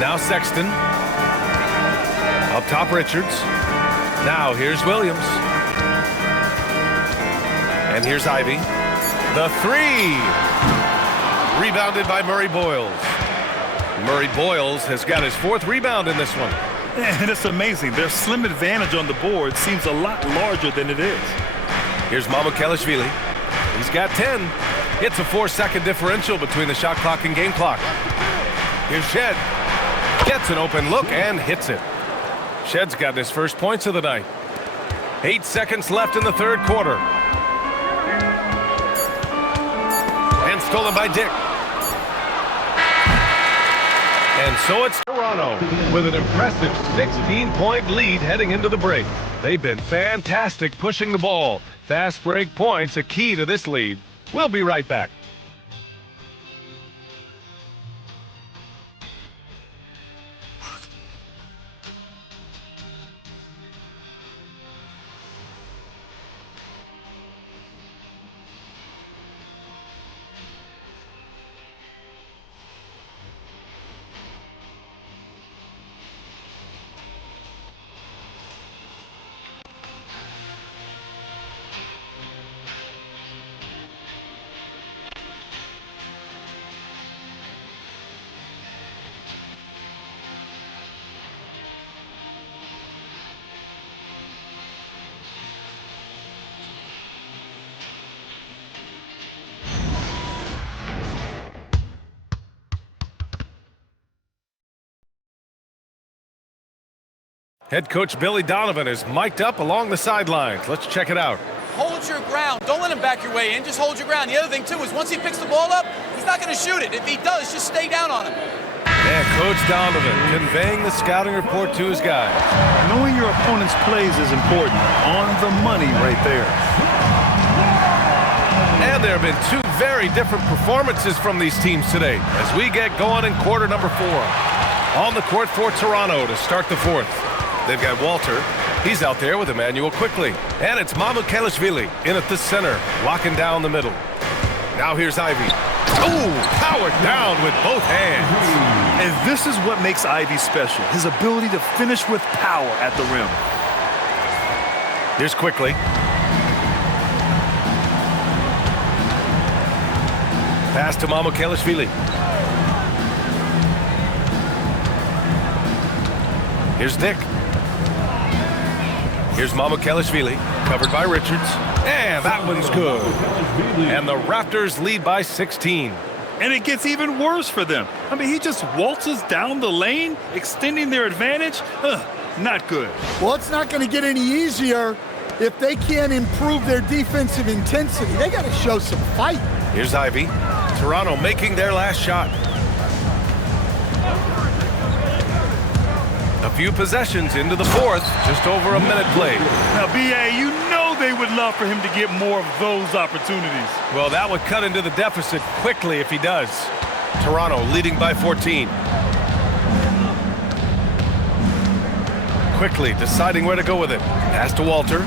Now Sexton. Up top Richards. Now here's Williams. And here's Ivy. The three. Rebounded by Murray Boyles. Murray Boyles has got his 4th rebound in this one. And it's amazing. Their slim advantage on the board seems a lot larger than it is. Here's Mamukelashvili. He's got 10. It's a 4-second differential between the shot clock and game clock. Here's Shed. Gets an open look and hits it. Shed's got his first points of the night. 8 seconds left in the third quarter. And stolen by Dick. And so it's Toronto with an impressive 16-point lead heading into the break. They've been fantastic pushing the ball. Fast break points a key to this lead. We'll be right back. Head coach Billy Donovan is mic'd up along the sidelines. Let's check it out. Hold your ground. Don't let him back your way in. Just hold your ground. The other thing, too, is once he picks the ball up, he's not going to shoot it. If he does, just stay down on him. And Coach Donovan conveying the scouting report to his guys. Knowing your opponent's plays is important. On the money right there. And there have been 2 very different performances from these teams today as we get going in quarter number 4. On the court for Toronto to start the 4th. They've got Walter. He's out there with Emmanuel Quickly. And it's Mamukelashvili in at the center, locking down the middle. Now here's Ivy. Oh, powered down with both hands. And this is what makes Ivy special, his ability to finish with power at the rim. Here's Quickly. Pass to Mamukelashvili. Here's Dick. Here's Mamukelashvili, covered by Richards. And that one's good. And the Raptors lead by 16. And it gets even worse for them. I mean, he just waltzes down the lane, extending their advantage. Not good. Well, it's not going to get any easier if they can't improve their defensive intensity. They got to show some fight. Here's Ivy. Toronto making their last shot. A few possessions into the fourth, just over a minute played. Now, B.A., you know they would love for him to get more of those opportunities. Well, that would cut into the deficit quickly if he does. Toronto leading by 14. Quickly deciding where to go with it. Pass to Walter.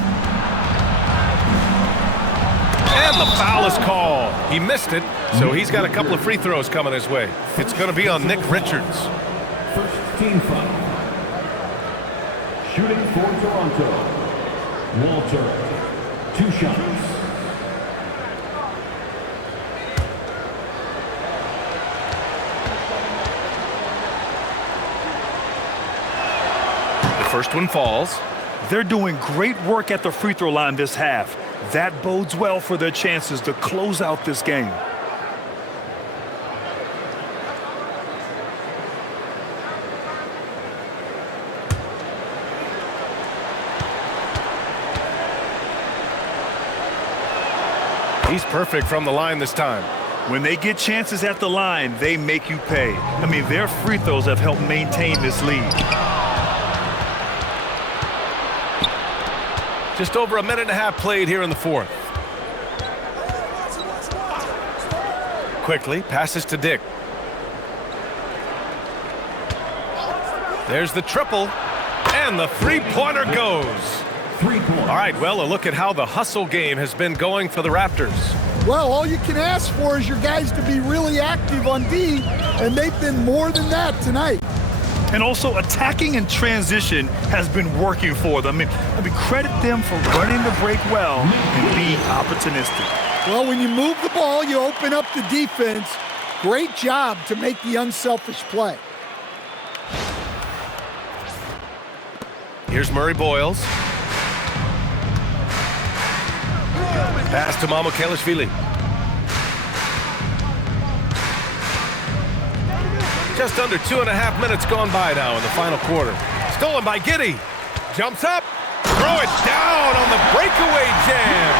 And the foul is called. He missed it, so he's got a couple of free throws coming his way. It's going to be on Nick Richards. First team foul. Shooting for Toronto. Walter. 2 shots. The first one falls. They're doing great work at the free throw line this half. That bodes well for their chances to close out this game. He's perfect from the line this time. When they get chances at the line, they make you pay. I mean, their free throws have helped maintain this lead. Just over a minute and a half played here in the fourth. Quickly passes to Dick. There's the triple, and the three-pointer goes. 3 points. All right, well, a look at how the hustle game has been going for the Raptors. Well, all you can ask for is your guys to be really active on D, and they've been more than that tonight. And also, attacking in transition has been working for them. I mean, credit them for running the break well and being opportunistic. Well, when you move the ball, you open up the defense. Great job to make the unselfish play. Here's Murray Boyles. Pass to Mamukelashvili. Just under 2.5 minutes gone by now in the final quarter. Stolen by Giddey. Jumps up. Throw it down on the breakaway jam.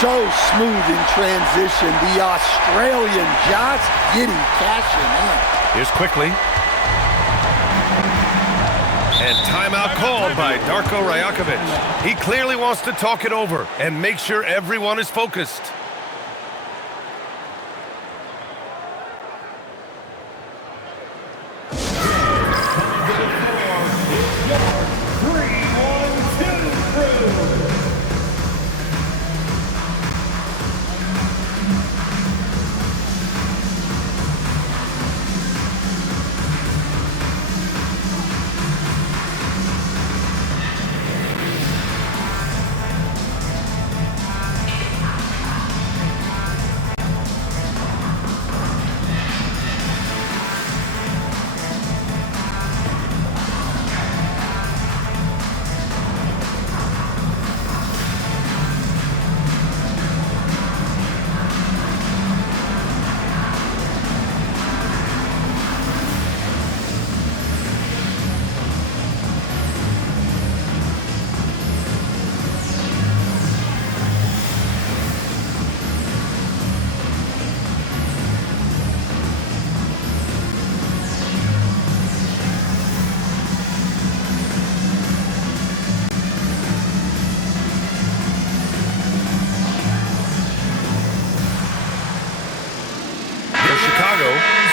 So smooth in transition. The Australian Josh Giddey cashing in. Here's quickly. And timeout called by Darko Rajakovic. He clearly wants to talk it over and make sure everyone is focused.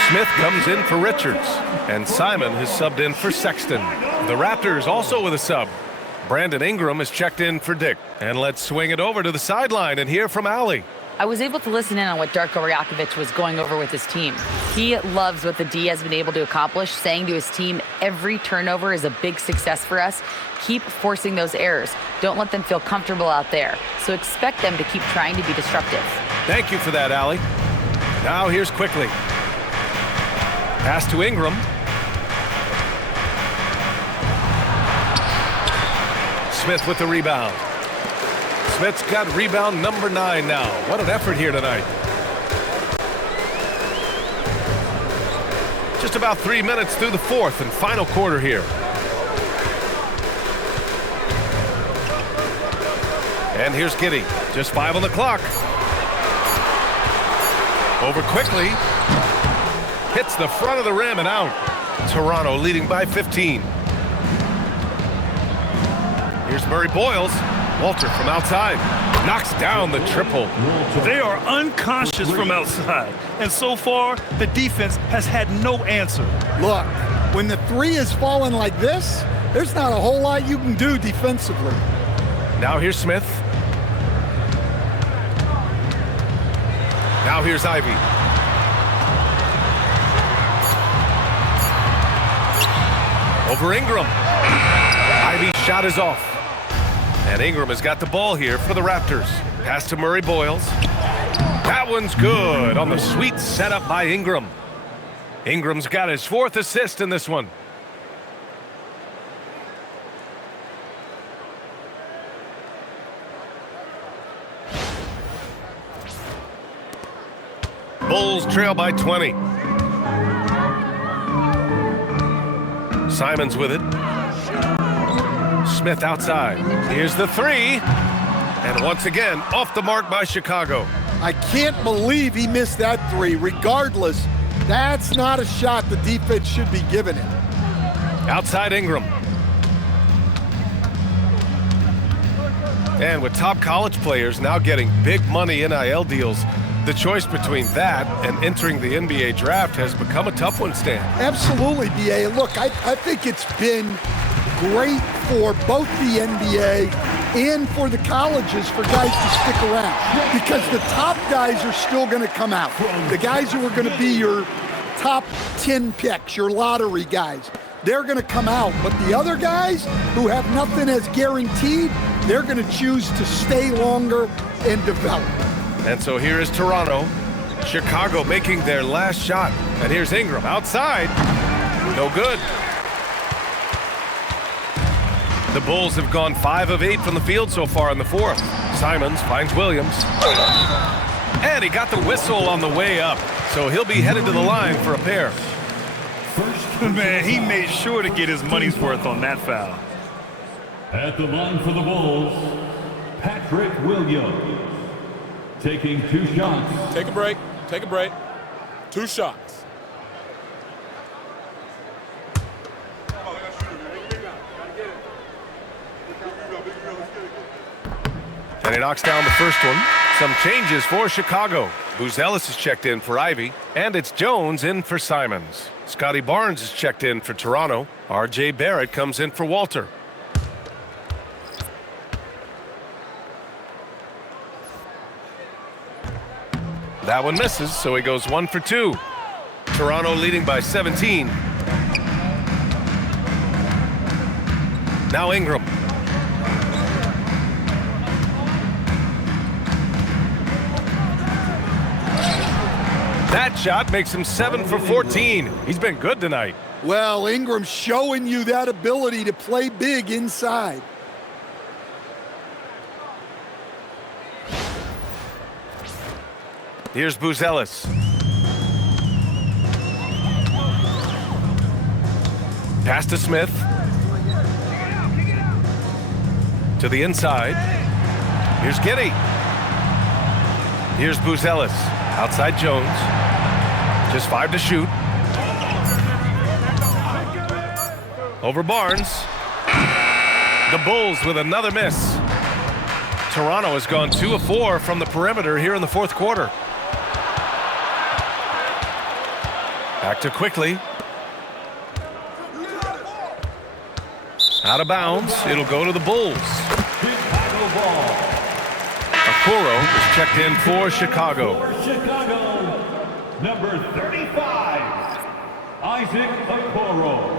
Smith comes in for Richards, and Simon has subbed in for Sexton. The Raptors also with a sub. Brandon Ingram has checked in for Dick. And let's swing it over to the sideline and hear from Allie. I was able to listen in on what Darko Rajakovic was going over with his team. He loves what the D has been able to accomplish, saying to his team, every turnover is a big success for us. Keep forcing those errors. Don't let them feel comfortable out there. So expect them to keep trying to be disruptive. Thank you for that, Allie. Now here's quickly. Pass to Ingram. Smith with the rebound. Smith's got rebound number 9 now. What an effort here tonight. Just about 3 minutes through the fourth and final quarter here. And here's Giddey. Just 5 on the clock. Over quickly. Hits the front of the rim and out. Toronto leading by 15. Here's Murray Boyles. Walter from outside. Knocks down the triple. They are unconscious from outside. And so far, the defense has had no answer. Look, when the three is falling like this, there's not a whole lot you can do defensively. Now here's Smith. Now here's Ivy. Over Ingram. Ivy's shot is off. And Ingram has got the ball here for the Raptors. Pass to Murray Boyles. That one's good on the sweet setup by Ingram. Ingram's got his 4th assist in this one. Bulls trail by 20. Simons with it. Smith outside. Here's the 3. And once again, off the mark by Chicago. I can't believe he missed that 3. Regardless, that's not a shot the defense should be giving him. Outside Ingram. And with top college players now getting big money NIL deals, the choice between that and entering the NBA draft has become a tough one, Stan. Absolutely, B.A. Look, I think it's been great for both the NBA and for the colleges for guys to stick around, because the top guys are still going to come out. The guys who are going to be your top 10 picks, your lottery guys, they're going to come out. But the other guys who have nothing as guaranteed, they're going to choose to stay longer and develop. And so here is Toronto. Chicago making their last shot. And here's Ingram outside. No good. The Bulls have gone 5 of 8 from the field so far in the 4th. Simons finds Williams. And he got the whistle on the way up. So he'll be headed to the line for a pair. Man, he made sure to get his money's worth on that foul. At the line for the Bulls, Patrick Williams. Taking 2 shots. Take a break. Take a break. 2 shots. And he knocks down the first one. Some changes for Chicago. Buzelis is checked in for Ivy, and it's Jones in for Simons. Scotty Barnes is checked in for Toronto. R.J. Barrett comes in for Walter. That one misses, so he goes 1 for 2. Toronto leading by 17. Now Ingram. That shot makes him 7 for 14. He's been good tonight. Well, Ingram's showing you that ability to play big inside. Here's Buzelis. Pass to Smith. To the inside. Here's Giddey. Here's Buzelis. Outside Jones. Just 5 to shoot. Over Barnes. The Bulls with another miss. Toronto has gone 2 of 4 from the perimeter here in the 4th quarter. Back to Quickly. Out of bounds. It'll go to the Bulls. Okoro is checked in for Chicago. For Chicago, number 35, Isaac Okoro.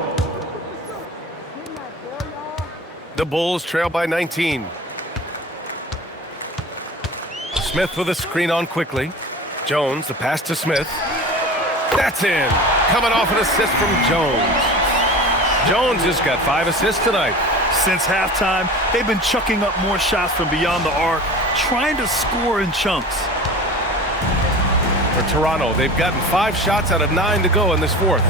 The Bulls trail by 19. Smith with a screen on Quickly. Jones, the pass to Smith. That's in. Coming off an assist from Jones. Jones has got 5 assists tonight. Since halftime, they've been chucking up more shots from beyond the arc, trying to score in chunks. For Toronto, they've gotten 5 shots out of 9 to go in this 4th.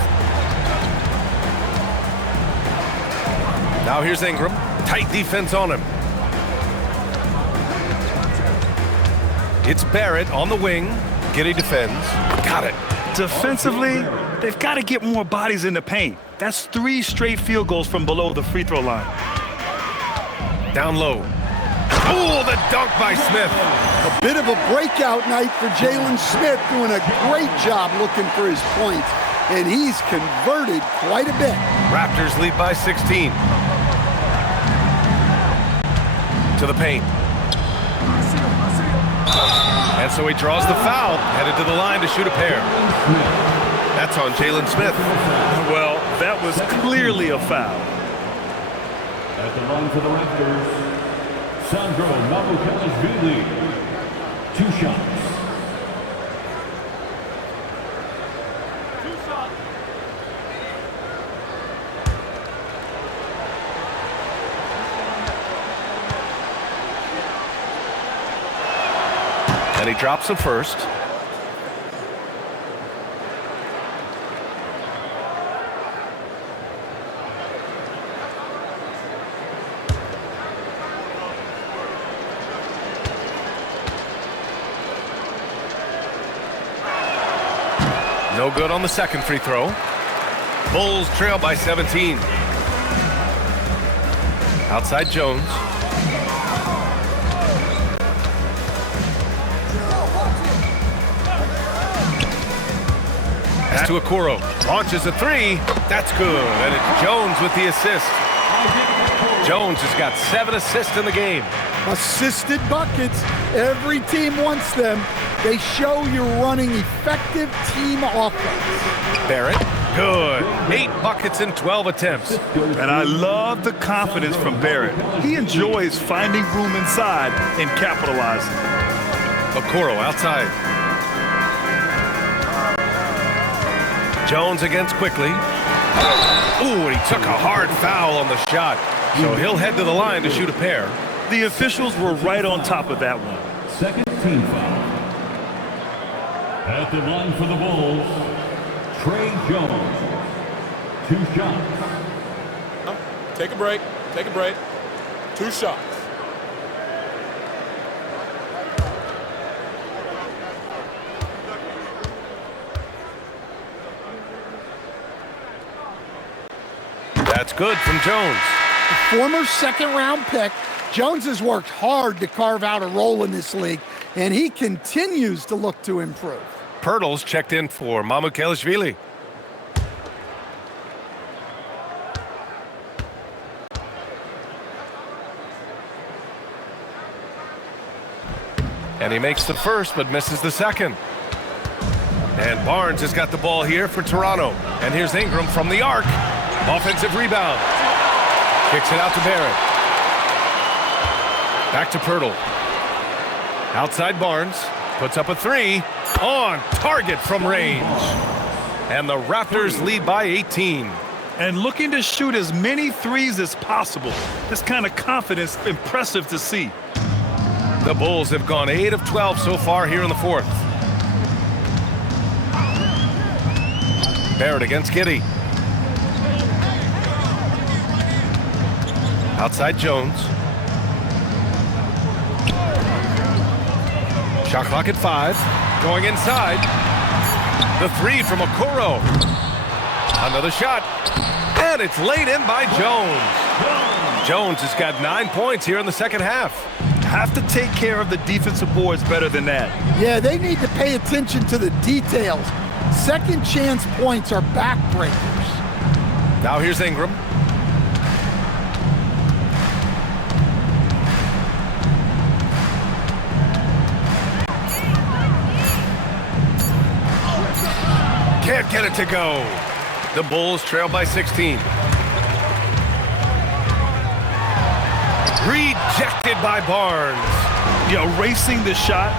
Now here's Ingram. Tight defense on him. It's Barrett on the wing. Giddey defends. Got it. Defensively, they've got to get more bodies in the paint. That's 3 straight field goals from below the free throw line. Down low. Oh, the dunk by Smith. A bit of a breakout night for Jalen Smith, doing a great job looking for his points, and he's converted quite a bit. Raptors lead by 16. To the paint. And so he draws the foul, headed to the line to shoot a pair. That's on Jalen Smith. Well, that was clearly a foul. At the line for the Raptors, Sandro Mamukelashvili. 2 shots. And he drops the first. No good on the second free throw. Bulls trail by 17. Outside Jones. Pass to Okoro. Launches a 3. That's good. And it's Jones with the assist. Jones has got 7 assists in the game. Assisted buckets. Every team wants them. They show you're running effective team offense. Barrett, good. 8 buckets in 12 attempts. And I love the confidence from Barrett. He enjoys finding room inside and capitalizing. Okoro outside. Jones against quickly. Ooh, and he took a hard foul on the shot. So he'll head to the line to shoot a pair. The officials were right on top of that one. Second team foul. At the line for the Bulls, Trey Jones. 2 shots. Take a break. Take a break. 2 shots. That's good from Jones. The former second-round pick, Jones has worked hard to carve out a role in this league, and he continues to look to improve. Pirtle's checked in for Mamukelashvili. And he makes the first, but misses the second. And Barnes has got the ball here for Toronto. And here's Ingram from the arc. Offensive rebound. Kicks it out to Barrett. Back to Pirtle. Outside Barnes. Puts up a 3. On target from range. And the Raptors lead by 18. And looking to shoot as many threes as possible. This kind of confidence, impressive to see. The Bulls have gone 8 of 12 so far here in the fourth. Barrett against Giddey. Outside Jones. Shot clock at 5. Going inside. The 3 from Okoro. Another shot. And it's laid in by Jones. Jones has got 9 points here in the second half. Have to take care of the defensive boards better than that. Yeah, they need to pay attention to the details. Second chance points are backbreakers. Now here's Ingram. Can't get it to go. The Bulls trail by 16. Rejected by Barnes. Yeah, racing the shot.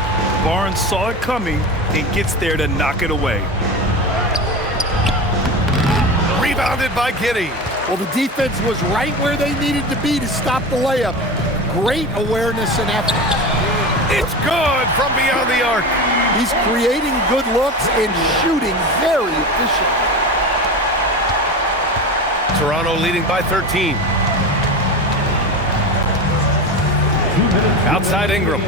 Barnes saw it coming and gets there to knock it away. Rebounded by Giddey. Well, the defense was right where they needed to be to stop the layup. Great awareness and effort. It's good from beyond the arc. He's creating good looks and shooting very efficient. Toronto leading by 13. Outside Ingram.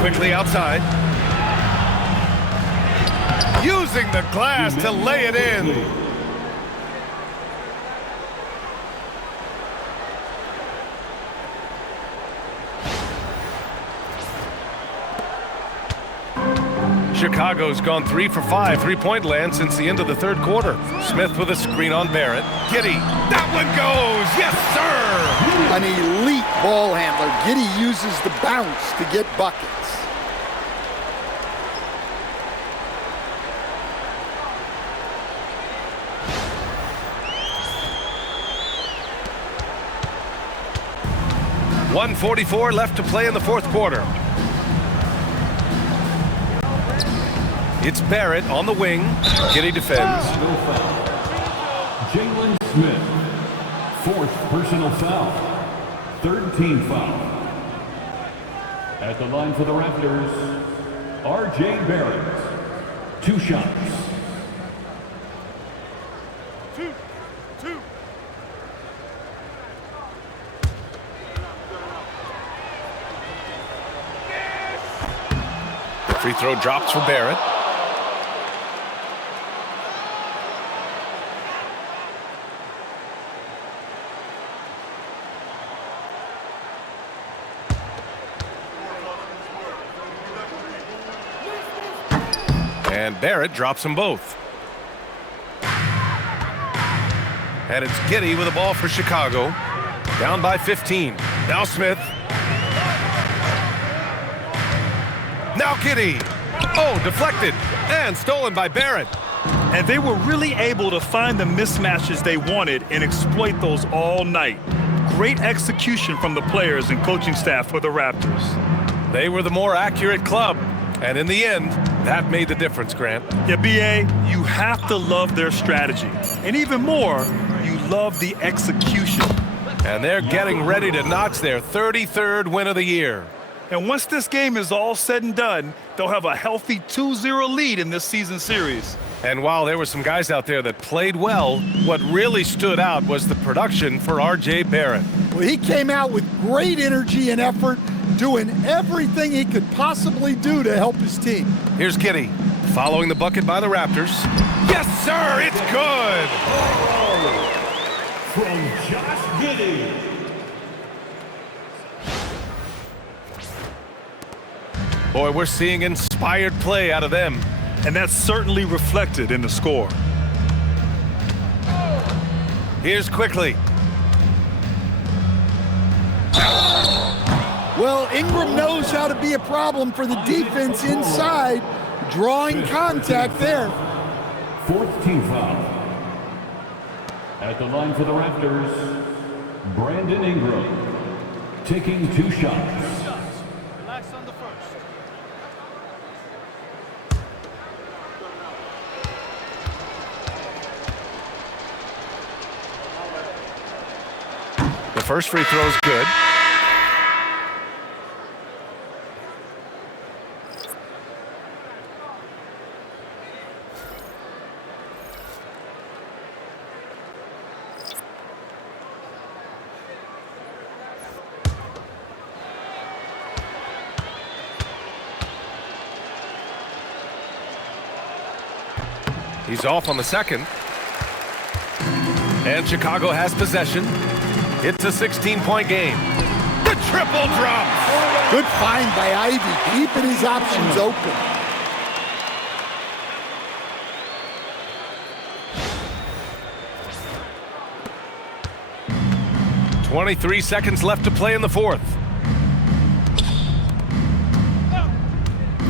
Quickly outside. Using the glass to lay it in. Chicago's gone 3 for 5 3-point land since the end of the third quarter. Smith with a screen on Barrett. Giddey, that one goes! Yes, sir! An elite ball handler. Giddey uses the bounce to get buckets. .144 left to play in the fourth quarter. It's Barrett on the wing. Giddey defends. No foul. Jalen Smith, fourth personal foul. Third team foul. At the line for the Raptors, R.J. Barrett. 2 shots. The free throw drops for Barrett. And Barrett drops them both. And it's Giddey with the ball for Chicago. Down by 15. Now Smith. Now Giddey. Oh, deflected. And stolen by Barrett. And they were really able to find the mismatches they wanted and exploit those all night. Great execution from the players and coaching staff for the Raptors. They were the more accurate club. And in the end, that made the difference, Grant. Yeah, B.A., you have to love their strategy. And even more, you love the execution. And they're getting ready to notch their 33rd win of the year. And once this game is all said and done, they'll have a healthy 2-0 lead in this season series. And while there were some guys out there that played well, what really stood out was the production for R.J. Barrett. Well, he came out with great energy and effort, doing everything he could possibly do to help his team. Here's Giddey, following the bucket by the Raptors. Yes, sir, it's good! From Josh Giddey. Boy, we're seeing inspired play out of them. And that's certainly reflected in the score. Here's Quickly. Well, Ingram knows how to be a problem for the defense inside, drawing contact there. Fourth team foul. At the line for the Raptors, Brandon Ingram, taking 2 shots. Relax on the first. The first free throw is good. He's off on the second. And Chicago has possession. It's a 16-point game. The triple drop. Good find by Ivy, keeping his options open. .23 seconds left to play in the fourth.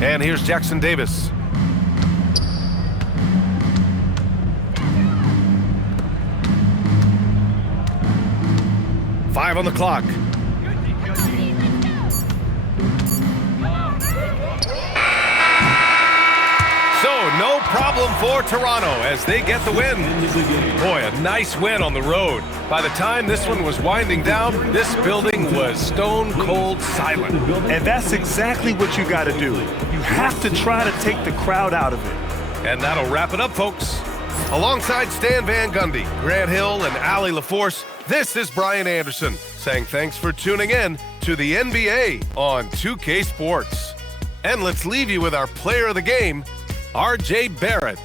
And here's Jackson Davis. Five on the clock. So, no problem for Toronto as they get the win. Boy, a nice win on the road. By the time this one was winding down, this building was stone cold silent. And that's exactly what you got to do. You have to try to take the crowd out of it. And that'll wrap it up, folks. Alongside Stan Van Gundy, Grant Hill, and Allie LaForce, this is Brian Anderson saying thanks for tuning in to the NBA on 2K Sports. And let's leave you with our player of the game, R.J. Barrett.